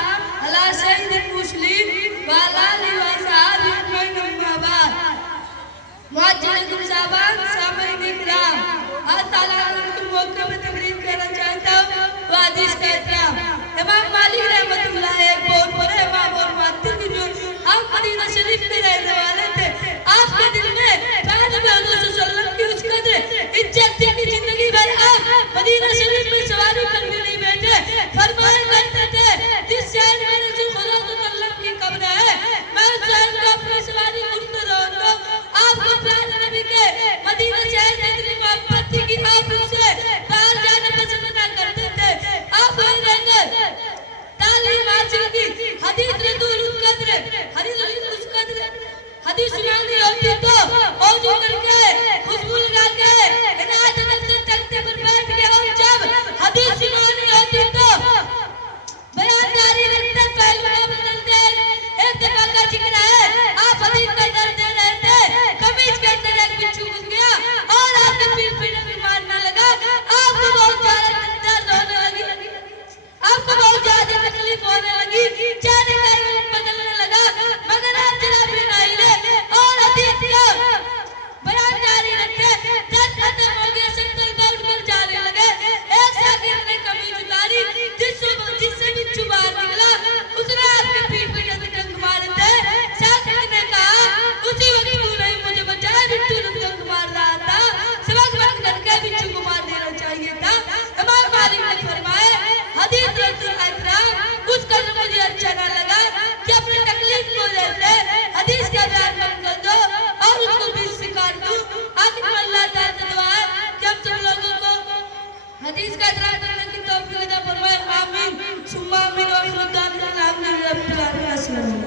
अला सय्यिदिल मुरसलीन व अला आलिहि व सहाबिहि अजमईन अम्मा बाद। मुअज्जिल साहबान, सामईन इकराम, आज ताला के मौके पर तकरीर करना चाहता हूँ वो हदीस का एहतराम। इमाम मालिक रहमतुल्लाह एक बहुत बड़े इमाम और मुहद्दिस बुजुर्ग, आप मदीना शरीफ में रहने वाले थे। आपके दिल में प्यार में हुजूर सल्लल्लाहु अलैहि वसल्लम की उस कद्र इज्जत थी कि जिंदगी भर आप मदीना शरीफ में सवारी पर भी नहीं बैठे। फरमाया करते थे जिस शहर में रसूल खुदा सल्लल्लाहु की कब्र है मैं उस शहर को अपनी सवारी करते रहूंगा। आपको प्यारे नबी के मदीना शहर से इतनी मोहब्बत थी कि आप उससे बाहर जाना पसंद न करते थे। आप वहीं रहकर तालीम हासिल की। हदीस रसूल उस कद्र हदीस सुनानी होती तो मौजू करके खुशबू लगा के इनायत से चलते पर बैठ के और जब हदीस सुनानी होती तो बयान जारी रखते पहलू को बदलते। एक जगह का जिक्र है आप हदीस का दर्द दे रहे थे, कमीज के अंदर एक बिच्छू घुस गया और आपके पीठ पे मारने लगा। आपको बहुत ज्यादा दर्द होने लगी, आपको बहुत ज्यादा तकलीफ होने लगी, चेहरे का रंग बदलने लगा, मगर आप जरा भी नहीं ले और हदीस का बयान जारी रखे। दर्द खत्म हो गया, संतल को उठकर जाने लगे। एक शागिर्द ने कमीज उतारी, जिससे बिच्छू बाहर निकला, उसने आपकी पीठ पे डंक मारे थे। शागिर्द ने कहा उसी वक्त तू नहीं मुझे बचाया, बिच्छू ने डंक मार रहा था, सबक बंद करके बिच्छू को मार देना चाहिए था। इमाम मालिक ने फरमाया हदीस रसूल का इकराम कुछ कदर मुझे अच्छा ना लगा कि अपनी तकलीफ को लेते हदीस का बयान बंद कर दो और उसको भी स्वीकार दो। आखिर में अल्लाह ताला से दुआ है कि हम सब लोगों को हदीस का इकराम करने की तौफीक अता फरमाए। आमीन सुम्मा आमीन व आखिर दाअवाना अल्हम्दुलिल्लाहि रब्बिल आलमीन।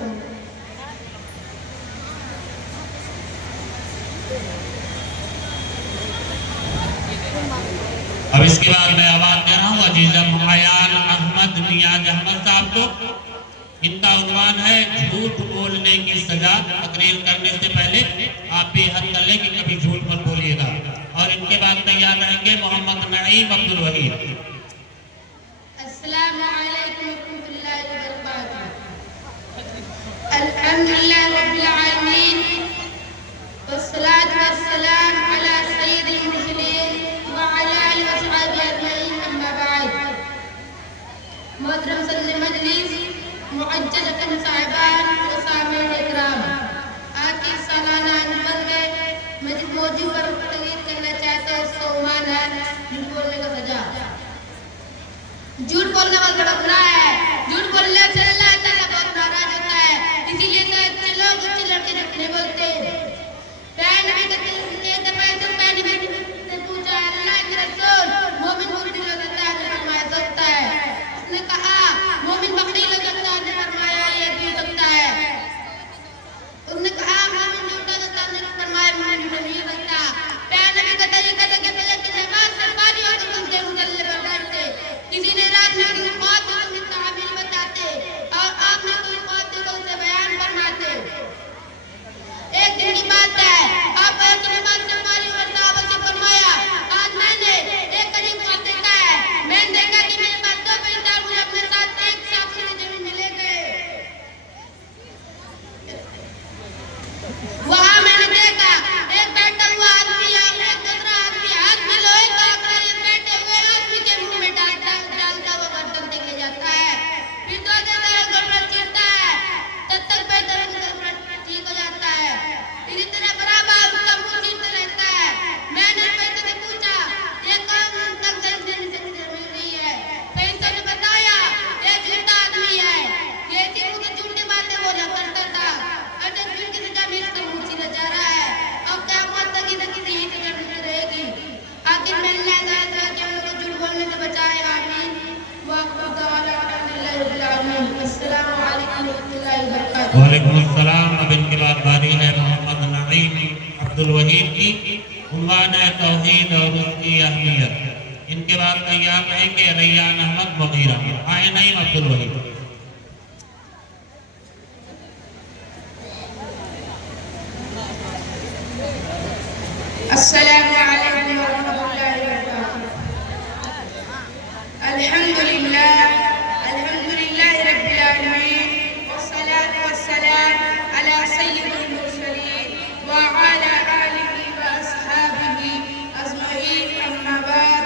अब इसके बाद मैं आवाज दे रहा हूँ अजीजम आयान अहमद नियाज अहमद साहब को। इनका उन्वान है झूठ बोलने की सजा। तकरीर करने से पहले आप भी हद कर लें कि कभी झूठ मत बोलिएगा। और इनके बाद तैयार रहेंगे मोहम्मद नईम अब्दुल वहीद। अस्सलामु अलैकुम रहमतुल्लाहि व बरकातहू। अल्हम्दुलिल्लाहि रब्बिल आलमीन वस्सलातु वस्सलाम अला सय्यिदिल मुरसलीन व अला आलिहि व सहाबिहि अजमईन अम्मा बाद। मोहतरम सदर मजलिस, मुअज्जल साहिबान व सामईन इकराम, आज की सालाना अंजुमन में मैं जिस मौजू पर तकरीर करना चाहता हूँ उसका उन्वान है झूठ बोलने का सजा। झूठ बोलना बहुत बड़ा गुनाह है। झूठ बोलने से अल्लाह ताला बहुत नाराज होता है। इसीलिए तो अच्छे लोग अच्छे लड़के नहीं बोलते। प्यारे नबी के दफा से पहले भी ने पूछा अल्लाह के रसूल मोमिन बकरी लगाता है फरमाया सकता है। उसने कहा मोमिन बकरी लगाता है फरमाया ये भी सकता है। उसने कहा मोमिन झूठा लगता है फरमाया मोमिन झूठा नहीं लगता। प्यारे नबी का तरीका लगे कि नमाज से पानी और उनके मुसल्ले पर बैठते। किसी ने रात में किसी बात को उनकी ताबीर बताते और आपने कोई बात को उसे बयान फरमाते। एक दिन की बात है, आप की नमाज से पानी और साहब से फरमाया आज मैंने एक करीब को देखा है। मैंने देखा कि मेरे पास दो पैसा मुझे अपने साथ एक साथ पूरी जमीन में ले गए। वहाँ मैंने देखा एक बैठा हुआ आदमी और एक दूसरा आदमी हाथ में लोहे का आकर बैठे हुए आदमी के मुंह में डालता हुआ बर्तन लेके जाता है। फिर दो जगह गोबरा चीरता है, तब तक पैदल ठीक हो जाता है। इसी तरह बराबर उसका मुंह चीरता रहता है। मैंने पैसे से पूछा ये काम तक देने से मिल रही है। पैसे ने बताया ये झूठा आदमी है, ये मुझे झूठी बातें बोला करता था। अगर झूठ की सजा मेरे से मुंह चीरा जा रहा है। अब क्या मौत तक की यही सजा मिलती रहेगी। आखिर में अल्लाह ताला के उनको झूठ बोलने से बचाए। आमीन अस्सलामु अलैकुम रहमतुल्लाहि व बरकातहू। वालेकुम अस्सलाम। अब इनके बाद बारी है मोहम्मद नईम अब्दुल वहीद की। उन्वान है तौहीद और उसकी अहमियत। इनके बाद तैयार रहेंगे रैयान अहमद वगैरह। आए नहीं अब्दुल वली। अस्सलामु अलैकुम वरहमतुल्लाहि वबरकातुहू। अल्हम्दुलिल्लाह रब्बिल आलमीन वस्सलातु वस्सलाम अला सय्यिदिल मुरसलीन व अला आलिहि व अस्हाबिहि अजमईन, अम्मा बाद।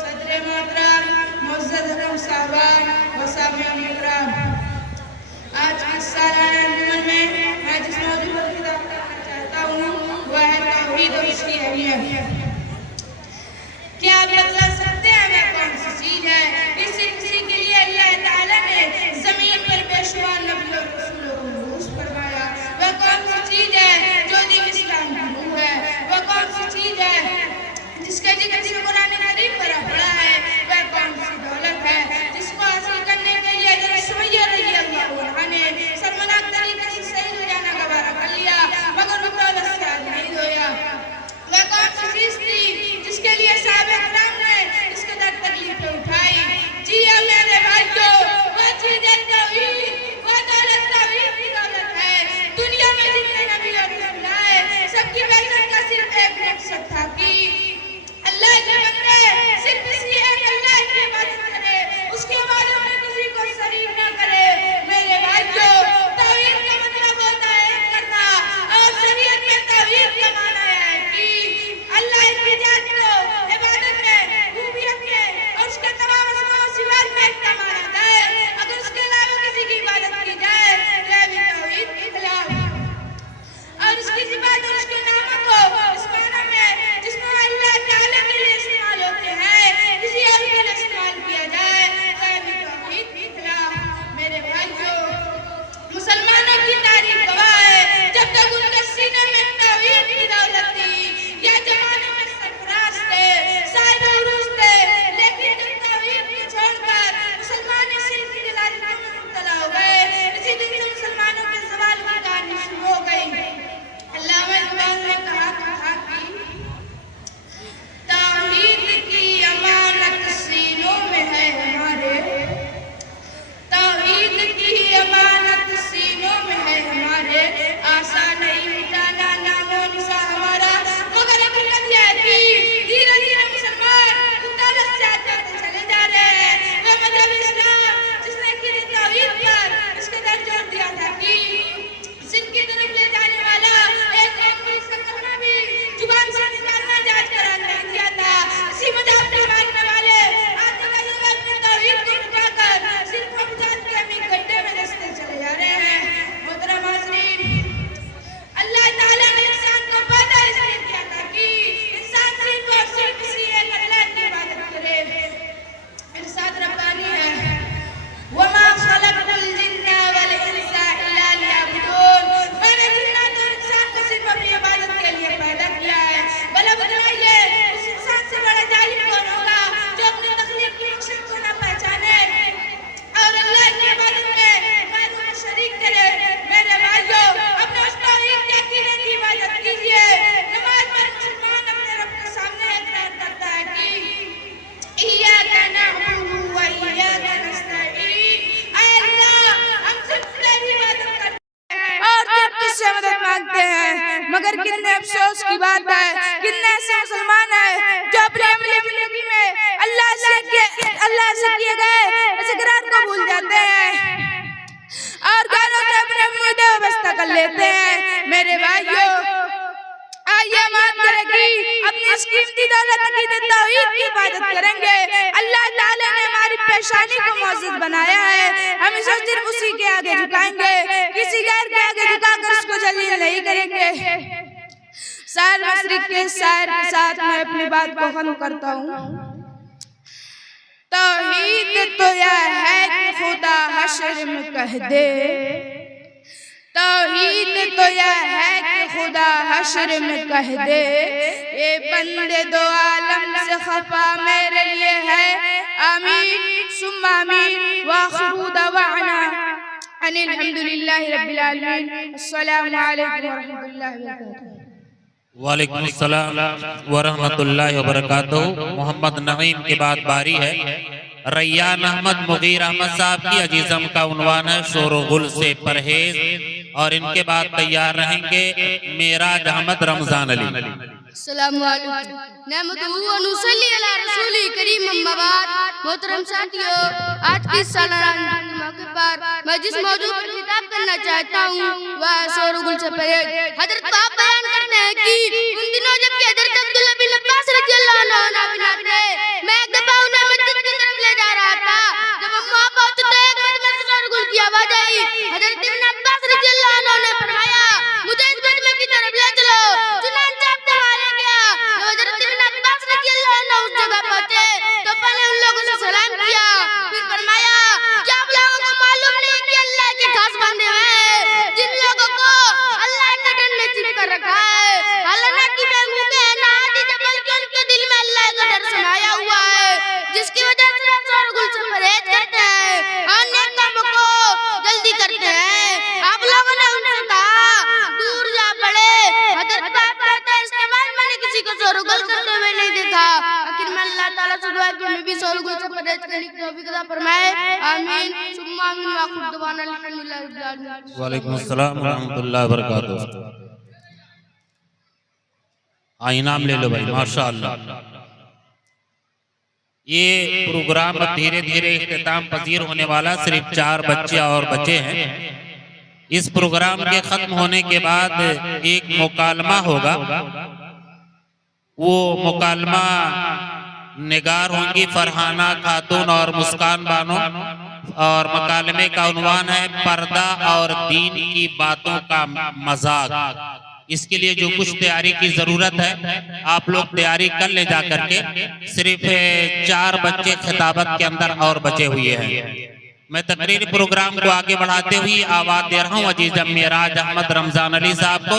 सदर मोहतरम, मुअज़्ज़ज़ साहबान व सामिईन इकराम, आज की सालाना अंजुमन में मैं जिस मौजू पर खिताब करना चाहता हूँ वह है तौहीद और इसकी अहमियत। क्या आप बता सकते हैं वह कौन सी चीज है किसी के लिए अल्लाह ताला ने जमीन पर बेशुमार नबी और रसूलों को मबूस फरमाया? वह कौन सी चीज है जो दीन इस्लाम की रूह है? वह कौन सी चीज है जिसका जिक्र कुरान करीम पर पड़ा है? वह कौन सी दौलत है जिसको हासिल करने के लिए हज़रत सुमैया रज़ियल्लाहु अन्हा ने शर्मनाक तरीके से शहीद हो जाना गवारा कर लिया, मगर वो दौलत से आग नहीं धोया? वह कौन सी चीज थी जिसके लिए साहबे किराम ने इसके दर तकलीफें उठाई? जी मेरे भाइयों, वह चीज है तौहीद, वह दौलत तौहीद की दौलत है। दुनिया में जितने नबी और रसूल आए सबकी पहचान का सिर्फ एक मकसद था कि अल्लाह के बंदे सिर्फ इसी एक अल्लाह की इबादत करे, उसकी इबादत में किसी को शरीक न करे। मेरे भाइयों, तौहीद का मतलब होता है एक करना, और शरीयत में तौहीद का माना है कि अल्लाह की जात को इबादत में, रूबूबियत में और उसके तमाम अस्मा व सिफात में एक माना जाए। अगर उसके अलावा किसी की इबादत की जाए तो यह भी तौहीद के खिलाफ। और उसकी सिफात और उसके नामों को इस माना में जिसमें अल्लाह ताला के लिए इस्तेमाल होते हैं किसी और के लिए इस्तेमाल किया जाए तो यह भी तौहीद के खिलाफ। मेरे भाइयों, मुसलमानों की तारीख गवाह है, जब तक उनके सीने में तौहीद की दौलत थी या जमाने में सरफराज थे, साहिब उरूज थे, लेकिन जब तौहीद को छोड़कर मुसलमान इसी की जलालत में मुब्तला हो गए, इसी दिन से मुसलमानों के सवाल की कहानी शुरू हो गई। अल्लामा इकबाल ने कहा था कि तौहीद की अमानत सीनों में है हमारे, तौहीद की अमानत सीनों में है हमारे, आशा नहीं मिटाना नामो निशा हमारा। मगर हकीकत यह थी धीरे धीरे मुसलमान दौलत से आते चले जा रहे हैं। वह मजहब इस्लाम जिसने कि तौहीद पर इसके दर जोर दिया था कि जिनकी तरफ ले जाने वाला एक मामूली सा कलमा भी जुबान से निकालना जायज करार नहीं दिया था। इसी मजहब के मानने वाले आज जगह जगह अपने तौहीद को मिटाकर सिर्फ अफजाद के अमीर गड्ढे में रस्ते चले जा रहे हैं। मोहतरम हाज़रीन, अल्लाह ताला ने इंसान को पैदा इसलिए किया था कि इंसान सिर्फ और सिर्फ इसी एक अल्लाह की इबादत करे। इरशाद रब्बानी है, वमा खलक़तुल जिन्ना वल इंसा इल्ला लियअबुदून। मैंने जिन्नात और इंसान को सिर्फ अपनी इबादत के लिए पैदा किया है। भला बताइए उस इंसान से बड़ा जालिम कौन होगा जो अपनी तख्लीक के मकसद को न पहचाने और अल्लाह की इबादत में गैरों को शरीक करे? मेरे भाइयों, अपने उस तौहीद के अकीदे की इबादत कीजिए। नमाज में मुसलमान अपने रब के सामने इकरार करता है कि इय्याका नअबुदु व इय्याका नस्तईन। ऐ अल्लाह, हम सिर्फ तेरी इबादत करते हैं और सिर्फ तुझसे मदद मांगते हैं। मगर कितने अफसोस की बात है, कितने ऐसे मुसलमान हैं जो अपनी अमली जिंदगी में अल्लाह से किए गए इस इकरार को भूल जाते हैं और गैरों से अपने उम्मीदें वाबस्ता कर लेते हैं। मेरे भाइयों, आइए मान करें कि अपनी इस कीमती दौलत की तौहीद की इबादत करेंगे। अल्लाह ताला ने हमारी पेशानी को मौजूद बनाया है, हम इसे सिर्फ उसी के आगे झुकाएंगे, किसी गैर के आगे झुकाकर उसको जलील नहीं करेंगे। शायर मशरिक के शायर के साथ मैं अपनी बात को खत्म करता हूँ। तौहीद तो यह है कि खुदा हश्र में कह दे, तौहीद तो यह है कि खुदा हश्र में कह दे, ये बंदे दो आलम से खफा मेरे लिए है। आमीन सुम्मा आमीन व आखिरू दवाना अनिल हम्दुलिल्लाहि रब्बिल आलमीन। अस्सलामु अलैकुम व रहमतुल्लाहि व बरकातुहू। वालेकुम अस्सलाम व रहमतुल्लाहि व बरकातुहू। मोहम्मद नईम के बाद बारी है रैयान अहमद मुगीर अहमद साहब की। अजीजम का उन्वान है शोर गुल से परहेज, और इनके बाद तैयार रहेंगे मेराज अहमद रमजान अली। अस्सलामु अलैकुम नहमदुहू व नुसल्ली अला रसूली करीम अम्मा बाद। मोहतरम साथियों, आज की सालाना के मौके पर मैं जिस मौजू पर खिताब करना चाहता हूँ वह शोर गुल से परहेज। हजरत आप बयान करते हैं कि उन दिनों जब कि हजरत अब्दुल्लाह बिन अब्बास रज़ियल्लाहु अन्हु नाबिनात थे, मैं एक दफा उन्हें मस्जिद की तरफ ले जा रहा था। जब हम वहाँ पहुंचे तो एक मजमे से शोर गुल की आवाज आई। हजरत इब्न अब्बास रज़ियल्लाहु अन्हु ने फरमाया, मुझे इस मजमे की तरफ ले चलो। चुनांचे अब तुम्हारे गया। जब हजरत इब्न अब्बास रज़ियल्लाहु अन्हु उस जगह पहुंचे तो पहले उन लोगों से सलाम किया, फिर फरमाया, क्या आप लोगों को मालूम नहीं कि अल्लाह के खास बंदे हैं जिन लोगों को अल्लाह का डर ने छिप कर रखा है। हालांकि वे मूंगे हैं ना आजीज, बल्कि उनके दिल में अल्लाह का डर समाया हुआ है, जिसकी वजह से वे शोर गुल से परहेज करते हैं और नेक कामों को जल्दी करते हैं। आप लोगों ने उनसे कहा दूर जा पड़े। हजरत बाप कहते हैं, इसके बाद मैंने किसी को शोर गुल करते हुए नहीं देखा। आखिर में अल्लाह ताला से दुआ की हमें भी शोर गुल से परहेज करने की तौफीक अता फरमाए। आमीन सुम्मा आमीन व आखिर दवाना अल्हम्दुलिल्लाहि रब्बिल आलमीन। वालेकुम अस्सलाम व रहमतुल्लाहि व बरकातुहू। इनाम ले लो भाई, माशाअल्लाह। ये प्रोग्राम अब धीरे धीरे इख्तिताम पजीर होने वाला, सिर्फ 4 बच्चे और बचे हैं। इस प्रोग्राम के खत्म होने के बाद एक मुकालमा होगा। वो मुकालमा निगार होंगी फरहाना खातून और मुस्कान बानो, और मुकालमे का उन्वान है पर्दा और दीन की बातों का मजाक। इसके लिए जो कुछ तैयारी की जरूरत है आप लोग तैयारी कर ले जा करके। सिर्फ 4 बच्चे खिताबत के अंदर और बचे हुए हैं। मैं तकरीर प्रोग्राम को आगे बढ़ाते हुए आवाज दे रहा हूँ अजीजम मेराज अहमद रमजान अली साहब को।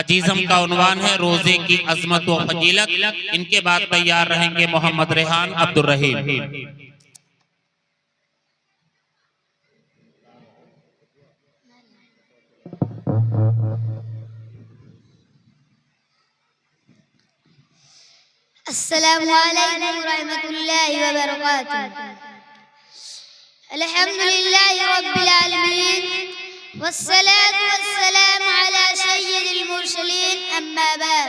अजीजम का उन्वान है रोजे की अजमत व फजीलत। इनके बाद तैयार रहेंगे मोहम्मद रेहान अब्दुल रहीम। अस्सलामु अलैकुम व रहमतुल्लाहि व बरकातुहू। अल्हम्दुलिल्लाहि रब्बिल आलमीन वस्सलातु वस्सलामु अला सय्यिदिल मुरसलीन अम्मा बाद।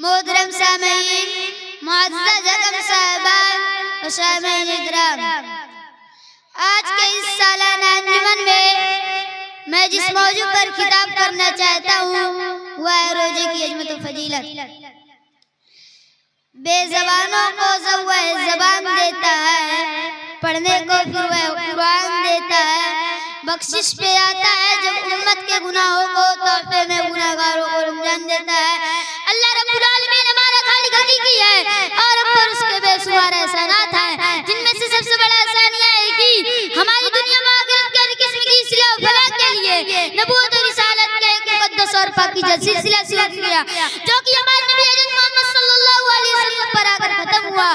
मोहतरम सामीन, मुअज़्ज़ज़ अज़म साहिबान व सामीन इकराम, आज के इस सालाना अंजुमन में मैं जिस मौजू पर खिताब करना चाहता हूँ वह है रोजे की अजमत व फजीलत। बेज़बानों को जब वह ज़बान देता है, पढ़ने को फिर वह कुरान देता है। बख्शिश पे आता है जब उम्मत के गुनाहों को तोहफे में गुनाहगारों को रमजान देता है। अल्लाह रब्बुल आलमीन हमारा खालिक हकीकी है और अब पर उसके बेशुमार एहसानात हैं, जिनमें से सबसे बड़ा एहसान यह है कि हमारी दुनिया में आखिरत के हर किस्म की इस्लाह व फलाह के लिए नबूवत और रिसालत का एक मुक़द्दस और पाकीज़ा सिलसिला शुरू किया, जो कि हमारे नबी हज़रत मोहम्मद सल्लल्लाहु अलैहि वसल्लम पर आकर खत्म हुआ।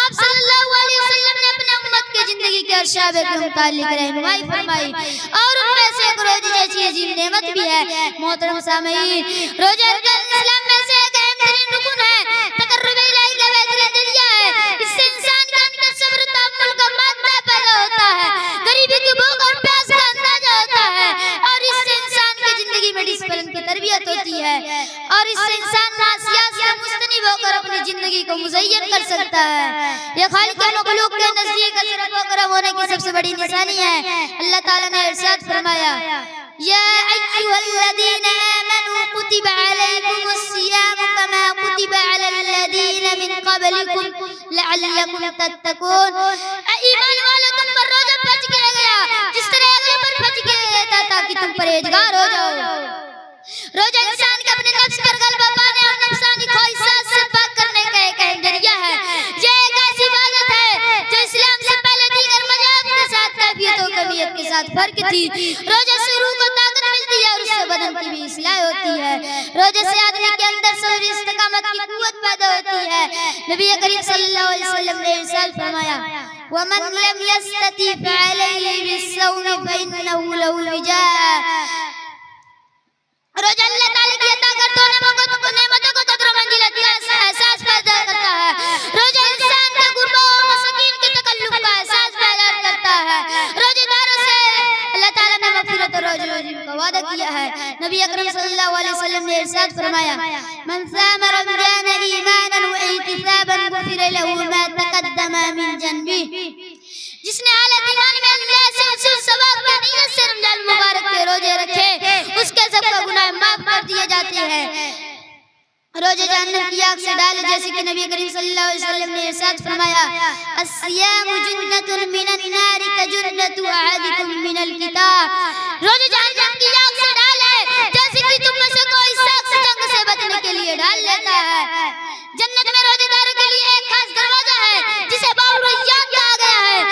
आप सल्लल्लाहु अलैहि वसल्लम ने अपने उम्मत के जिंदगी के अरशाब के मुतालिक रहनुमाई फरमाई, और उनमें से एक रोजे जैसी अजीम नेमत भी है। मोहतरम सामीन, रोजा इस्लाम में से एक अहम तरीन रुकन है, तकर्रुब इलाही का बेहतरीन जरिया है। इससे इंसान के अंदर सब्र तहम्मुल का मादा पैदा होता है, गरीबी की भूख और प्यास का अंदाजा होता है, और इससे इंसान की जिंदगी में डिसिप्लिन की तरबियत होती है, और इससे इंसान नासियात से मुस्तनिब होकर अपनी जिंदगी को मुज़य्यन कर सकता है। यह खालिक के मखलूक के नजदीक अशरफ व करम होने की सबसे बड़ी निशानी है। अल्लाह ताला ने इरशाद फरमाया, या अय्युहल्लज़ीना आमनू कुतिबा अलैकुमुस सियाम कमा कुतिबा अलल लज़ीना मिन क़ब्लिकुम लअल्लकुम तत्तकून। ईमान वालों, तुम पर रोजा फर्ज किया गया जिस तरह अगले पर फर्ज किया गया था, ताकि तुम परहेजगार हो जाओ। रोजा इंसान के अपने नफ्स पर गलबा पाने और नफ्सानी ख्वाहिशात से पाक करने का एक अहम जरिया है। यह एक ऐसी इबादत है जो इस्लाम से पहले दीगर मज़ाहिब के साथ कैफियत और कमियत के साथ फर्क थी। रोजा से रूह को ताकत से बदन की भी इस्लाह होती है। रोजे से आदमी के अंदर सब्र इस्तिकामत की कुव्वत पैदा होती है। नबी करीम सल्लल्लाहु अलैहि वसल्लम ने इरशाद फरमाया, वमन लम यस्तती फअलैहि बिस्सौम फइन्नहु लहु विजाह। रोजा अल्लाह ताला की अता करते नेमतों को कदर मंजिलत का एहसास पैदा करता है। रोजा इंसान के गुर्बा और मसाकीन के तकल्लुफ का एहसास पैदा करता है। रोजेदारों से अल्लाह ताला ने मग़फ़िरत और रोज़ी का वादा किया है। नबी अकरम सल्लल्लाहु अलैहि वसल्लम ने इरशाद फरमाया, मन साम रमज़ान ईमानन व इहतिसाबन गुफ़िर लहु मा तक़द्दम मिन ज़न्बिही। जिसने हालत ईमान में अल्लाह से उसूल सवाब की नीयत से रमजान मुबारक के रोजे रखे, उसके सबका गुनाह माफ कर दिए जाते हैं। रोजे जहन्नम की आग से डाले, जैसे कि नबी करीम सल्लल्लाहु अलैहि वसल्लम ने इरशाद फरमाया, अस्सियामु जुन्नतुन मिनन नारि कजुन्नतु अहदिकुम मिनल किताब। रोजे जहन्नम की आग से डाले, जैसे कि तुम में से कोई शख्स जंग से बचने के लिए डाल लेता है। जन्नत में रोजेदारों के लिए एक खास दरवाजा है जिसे बाब रय्यान कहा गया है।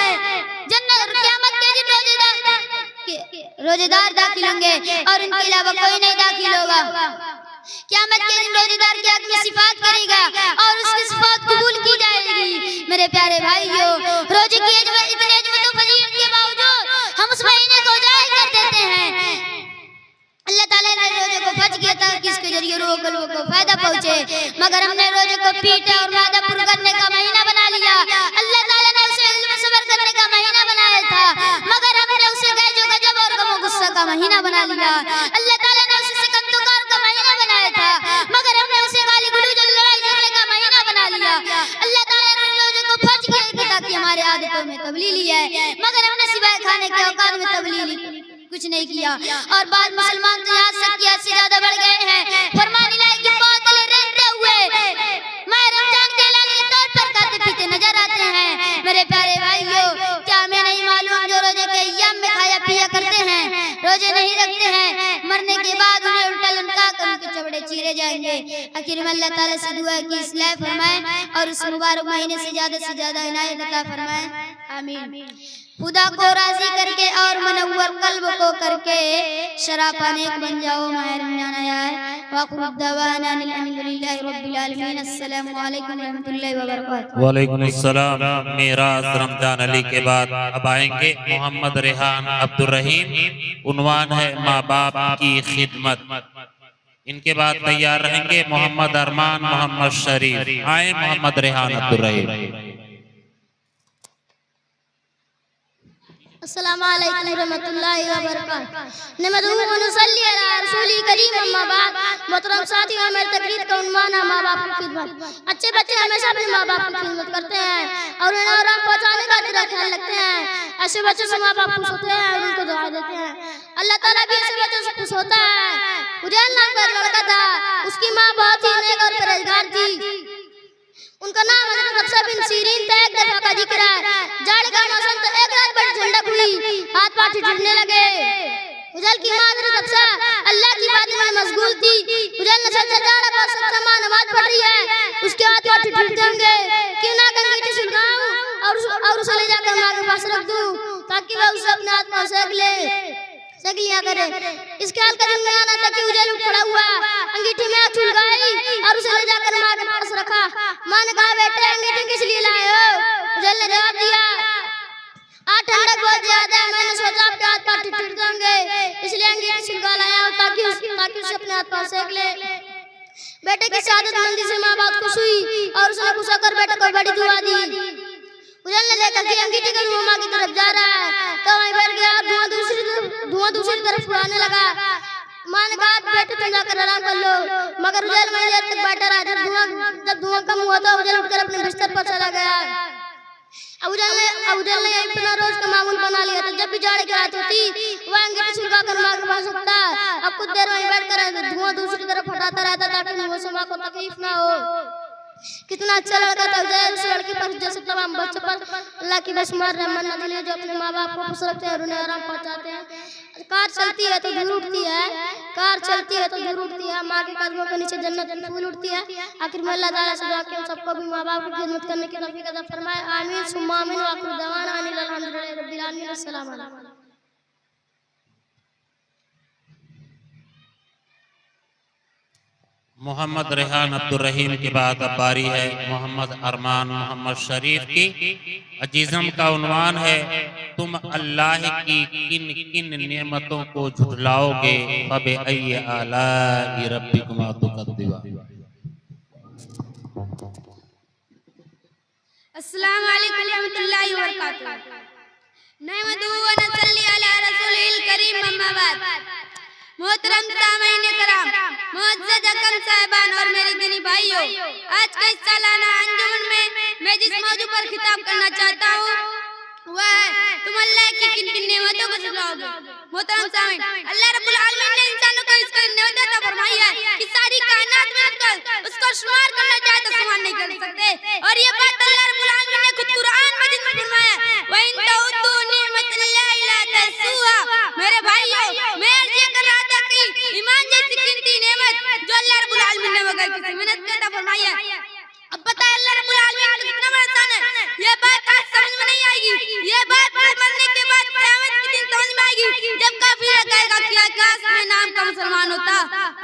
जन्नत क़यामत के दिन रोजेदार दाखिल होंगे और इनके अलावा कोई नहीं दाखिल होगा। क़यामत के दिन रोजेदार की आग में सिफात करेगा और उसकी सिफात कबूल की जाएगी। मेरे प्यारे भाइयों, रोजे की इतने अजमत और फजीलत के बावजूद हम उस महीने को जाया कर देते हैं। अल्लाह ताला ने रोजे को फर्ज किया ताकि इसके जरिए रूह कल्ब को फायदा पहुंचे, मगर हमने रोजे को पीटे और वादा पूरा करने का महीना बना लिया। अल्लाह ताला ने उसे इल्म सब्र करने का महीना बनाया था, मगर हमने उसे गैज गजब और गम गुस्सा का महीना बना लिया। अल्लाह ताला ने उसे सिकंदकार का महीना बनाया था, मगर हमने उसे गाली गलौज और लड़ाई झगड़े का महीना बना लिया। अल्लाह ताला ने रोजे को फर्ज किया ताकि हमारे आदतों में तब्दीली है, मगर हमने सिवाय खाने के औकात में तब्दीली कुछ नहीं किया। और बाद मुसलमान तो यहाँ तक कि से ज्यादा बढ़ गए हैं। फरमान इलाही की बोतलें रहते हुए मैं रमजान के ऐलान के तौर पर खाते पीते नजर आते हैं। मेरे प्यारे भाइयों, क्या हमें नहीं मालूम जो रोजे के अय्याम में खाया पिया करते हैं, रोजे नहीं रखते हैं, मरने के बाद उन्हें उल्टा लटका कर उनके चमड़े चीरे जाएंगे। आखिर में अल्लाह ताला से दुआ की इस्लाह फरमाए और इस मुबारक महीने से ज्यादा इनायत अता फरमाए। आमीन। खुदा को राजी करके और मनव्वर कल्ब को करके शराब पाने बन जाओ। माह रमजान आया है। वाक़िअ दवाना अल्हम्दुलिल्लाहि रब्बिल आलमीन। अस्सलामु अलैकुम व रहमतुल्लाहि व बरकातहू। वालेकुम अस्सलाम। मेराज रमजान अली के बाद अब आएंगे मोहम्मद रेहान अब्दुल रहीम। उन्वान है माँ बाप की खिदमत। इनके बाद तैयार रहेंगे मोहम्मद अरमान मोहम्मद शरीफ। आए मोहम्मद रेहान अब्दुल रहीम। अस्सलामु अलैकुम रहमतुल्लाहि व बरकातहू। नहमदुहु व नुसल्ली अला रसूली करीम, अम्मा बाद। मोहतरम साथियों, मेरी तकरीर का उन्वान है माँ बाप की खिदमत। अच्छे बच्चे हमेशा अपने माँ बाप की खिदमत करते हैं और उन्हें आराम पहुंचाने का पूरा ख्याल रखते हैं। ऐसे बच्चों से माँ बाप खुश होते हैं और उनको दुआ देते हैं। अल्लाह ताला भी ऐसे बच्चों से खुश होता है। उजैन नाम का लड़का था, उसकी माँ बहुत ही नेक और परहेजगार थी। उनका नाम हज़रत हफ्सा बिन सीरीन था। एक दफा का जिक्र है, जाड़ का मौसम तो एक रात बड़ी ठंडक हुई, हाथ पांव ठिठुरने लगे। उजैल की मां हज़रत हफ्सा अल्लाह की बात में मशगूल थी। उजैल ने सोचा जाड़ा का मौसम, मां नमाज पढ़ रही है, उसके हाथ पांव ठिठुरते होंगे, क्यों ना कंगीठी सुलगाऊं और उसे ले जाकर मां के पास रख दूं ताकि वह उसे अपने हाथ पांव सेक लिया करे। इस ख्याल का दिन में आना था कि उजैल उठ खड़ा हुआ, अंगीठी में हाथ छुलगाई और उसे ले जाकर मां के पास रखा। मां ने कहा, बेटे अंगीठी किस लिए लाए हो? उजैल ने जवाब दिया, आज ठंडक बहुत ज्यादा है, मैंने सोचा आपके हाथ पांव ठिठुरते होंगे, इसलिए अंगीठी छुलगा लाया हूं ताकि उसे अपने हाथ पांव सेक ले। बेटे की शहादतमंदी से मां बहुत खुश हुई और उसने खुश होकर बेटे को बड़ी दुआ दी। उजैल ने देखा कि अंगीठी का धुआं मां की तरफ जा रहा है, तो वहीं बैठ गया। धुआं दूसरी तरफ उड़ाने लगा। मां ने कहा, बेटे तुम जाकर आराम कर लो, मगर उजैल वहीं देर तक बैठा रहा। जब धुआं कम हुआ तो उजैल उठकर अपने बिस्तर पर चला गया। उजैल ने अपना रोज का मामूल बना लिया था, जब भी जाड़े की रात होती वह अंगीठी छुलगा कर मां के पास रखता। अब कुछ देर वहीं बैठकर धुआं दूसरी तरफ हटाता रहता ताकि मां को तकलीफ ना हो। कितना अच्छा लड़का था उजैल। उस लड़के पर जैसे तमाम बच्चों पर अल्लाह की बेशुमार रहमत नाज़िल है, जो अपने माँ बाप को खुश रखते हैं और उन्हें आराम पहुंचाते हैं। कार चलती है तो धूल उठती है, कार चलती है तो धूल उठती है, माँ के कदमों के नीचे जन्नत की फूल उठती है। आखिर में अल्लाह ताला से दुआ कि हम सबको भी माँ बाप की खिदमत करने की तौफीक अता फरमाए। आमीन सुम्मा आमीन। व आखिर दवाना अनिल अल्हम्दुलिल्लाहि रब्बिल आलमीन। अस्सलामु अलैकुम। मोहम्मद रेहान अब्दुल रहीम के बाद अब बारी है मोहम्मद अरमान मोहम्मद शरीफ की। अजीज़म का उन्वान है, तुम अल्लाह की किन किन नेमतों को झुठलाओगे, फबे अय्यि आलाइ रब्बिकुमा तुकद्दिबान। अस्सलाम वालेकुम रहमतुल्लाहि व बरकातुहू। नहमदुहु व नसल्ली अला रसूलिल करीम, अम्मा बाद। मोहतरम सामीन कराम, मुअज़्ज़ज़ अकरम साहिबान और मेरे दीनी भाइयों, आज के इस सालाना अंजुमन में मैं जिस मौजू पर खिताब करना चाहता हूँ वह है तुम अल्लाह की किन किन नेमतों को झुठलाओगे। मोहतरम सामीन, अल्लाह रब्बुल आलमीन ने इंसानों को इसका नेमत अता फरमाई है कि सारी कायनात में उसको शुमार करना चाहे तो शुमार नहीं कर सकते। और ये बात अल्लाह रब्बुल आलमीन ने खुद कुरान मजीद में फरमाया, व इन तउद्दू निअमतल्लाहि ला तहसूहा। मेरे भाइयों, मैं अर्ज़ ये कर रहा था कि ईमान जैसी कीमती नेमत जो अल्लाह रब्बुल आलमीन ने बगैर किसी मेहनत के अता फरमाई है। अब पता है अल्लाह रब्बुल आलमीन का कितना बड़ा एहसान है। ये बात आज समझ में नहीं आएगी, ये बात मरने के बाद क़यामत के दिन समझ में आएगी, जब काफिर कहेगा कि आकाश में नाम का मुसलमान होता।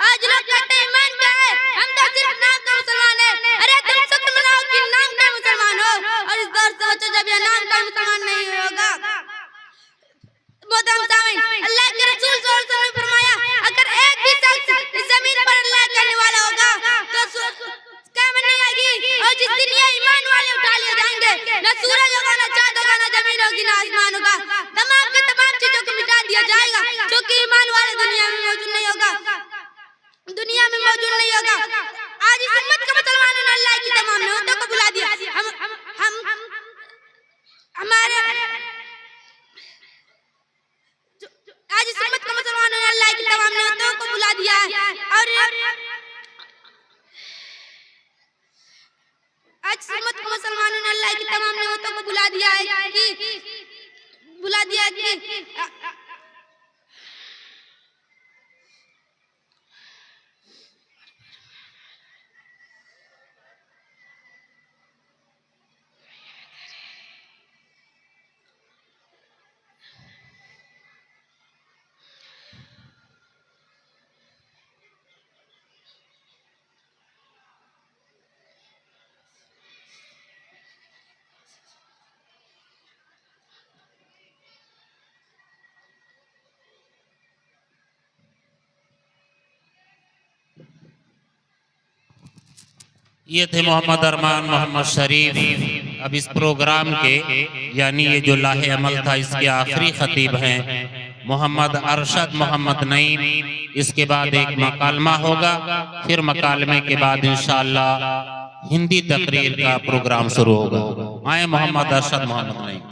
आज लोग कहते हैं ईमान क्या है, हम तो सिर्फ नाम का मुसलमान है। अरे तुम शुक्र मनाओ कि नाम का मुसलमान हो, और इस दौर से बचो जब ये नाम का मुसलमान नहीं होगा। मोहतरम सामीन, अल्लाह के रसूल सल्लल्लाहु अलैहि वसल्लम ने फरमाया, अगर एक भी शख्स इस जमीन पर अल्लाह करने वाला होगा तो क़यामत नहीं आएगी, और जिस दिन ये ईमान वाले उठा लिए जाएंगे, न सूरज होगा, न चाँद होगा, न जमीन होगी, न आसमान होगा, तमाम के तमाम चीजों को मिटा दिया जाएगा, क्योंकि ईमान वाले दुनिया में मौजूद नहीं होगा, दुनिया में मौजूद नहीं होगा। आज इस उम्मत के मुसलमानों ने अल्लाह की तमाम नेमतों को भुला दिया। हमारे आज इस उम्मत के मुसलमानों ने अल्लाह की तमाम नेमतों को भुला दिया है, और आज इस उम्मत के मुसलमानों ने अल्लाह की तमाम नेमतों को भुला दिया है कि ये थे मोहम्मद अरमान मोहम्मद शरीफ। अब इस प्रोग्राम के यानी ये जो लाहे अमल था इसके आखिरी खतीब हैं मोहम्मद अरशद मोहम्मद नईम। इसके बाद एक मकालमा होगा, फिर मकालमे के बाद इंशाअल्लाह हिंदी तकरीर का प्रोग्राम शुरू होगा। आए मोहम्मद अरशद मोहम्मद नईम।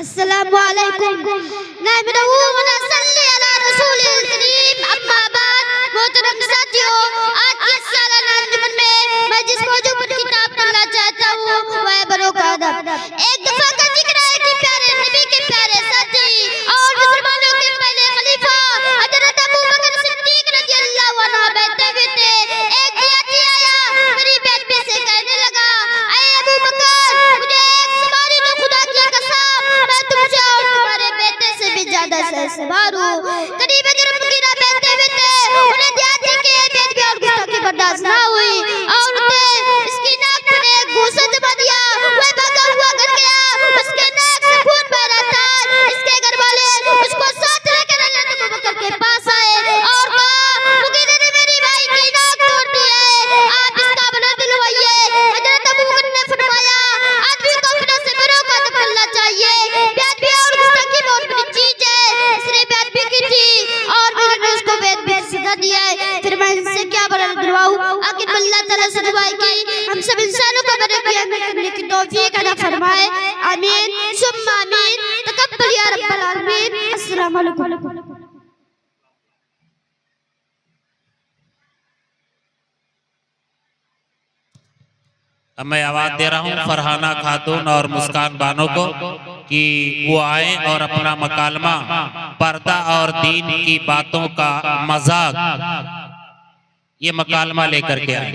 अस्सलामु अलैकुम। नहमदुहु व नसल्ली अला रसूलिल करीम, अम्मा बाद। मोहतरम साथियों, आज के सालाना अंजुमन में मैं जिस मौजू पर खिताब करना चाहता हूँ वह है बरों का अदब। एक दफा का जिक्र है कि प्यारे नबी के प्यारे साथी और मुसलमानों के पहले खलीफा हजरत अबू बकर सिद्दीक रज़ियल्लाहु अन्हु बैठे हुए थे। एक व्यक्ति आया, गरीब आदमी से कहने लगा, ऐ अबू बकर, मुझे एक सवारी दो, खुदा की कसम मैं तुमसे और तुम्हारे बेटे से भी ज्यादा सवार हूँ। गरीब मुगीरा बैठे हुए थे, उन्हें ध्यान थी कि ये बेदबी और गुस्ताखी बर्दाश्त ना हुई और उन्हें इसकी नाक पर एक घूंसा जमा दिया। वह भागा हुआ घर गया, उसके नाक से खून बह रहा था। इसके घर वाले उसको साथ लेकर हज़रत अबू बकर के पास आए और कहा, मुगीरा ने मेरी भाई की नाक तोड़ दी है, आप इसका बना दिलवाइए। हज़रत अबू बकर ने फरमाया, आदमी को अपने से बरों का अदब करना चाहिए। बेदबी और गुस्ताखी बहुत बड़ी चीज है। इसने बेदबी की थी और फिर उसने उसको बेदबी की सजा दिया है। फिर मैं इनसे क्या बना दिलवाऊं? आखिर अल्लाह ताला से दुआ की हम सब इंसानों को बड़े किया करने की तौफीक अता फरमाए। आमीन सुम्मा आमीन। तकब्बल या रब्बल आलमीन। अस्सलामु अलैकुम। अब मैं आवाज दे रहा हूँ फरहाना खातून और मुस्कान बानो को कि वो आए और अपना मकालमा पर्दा और दीन की बातों का मजाक ये मकालमा लेकर के आए।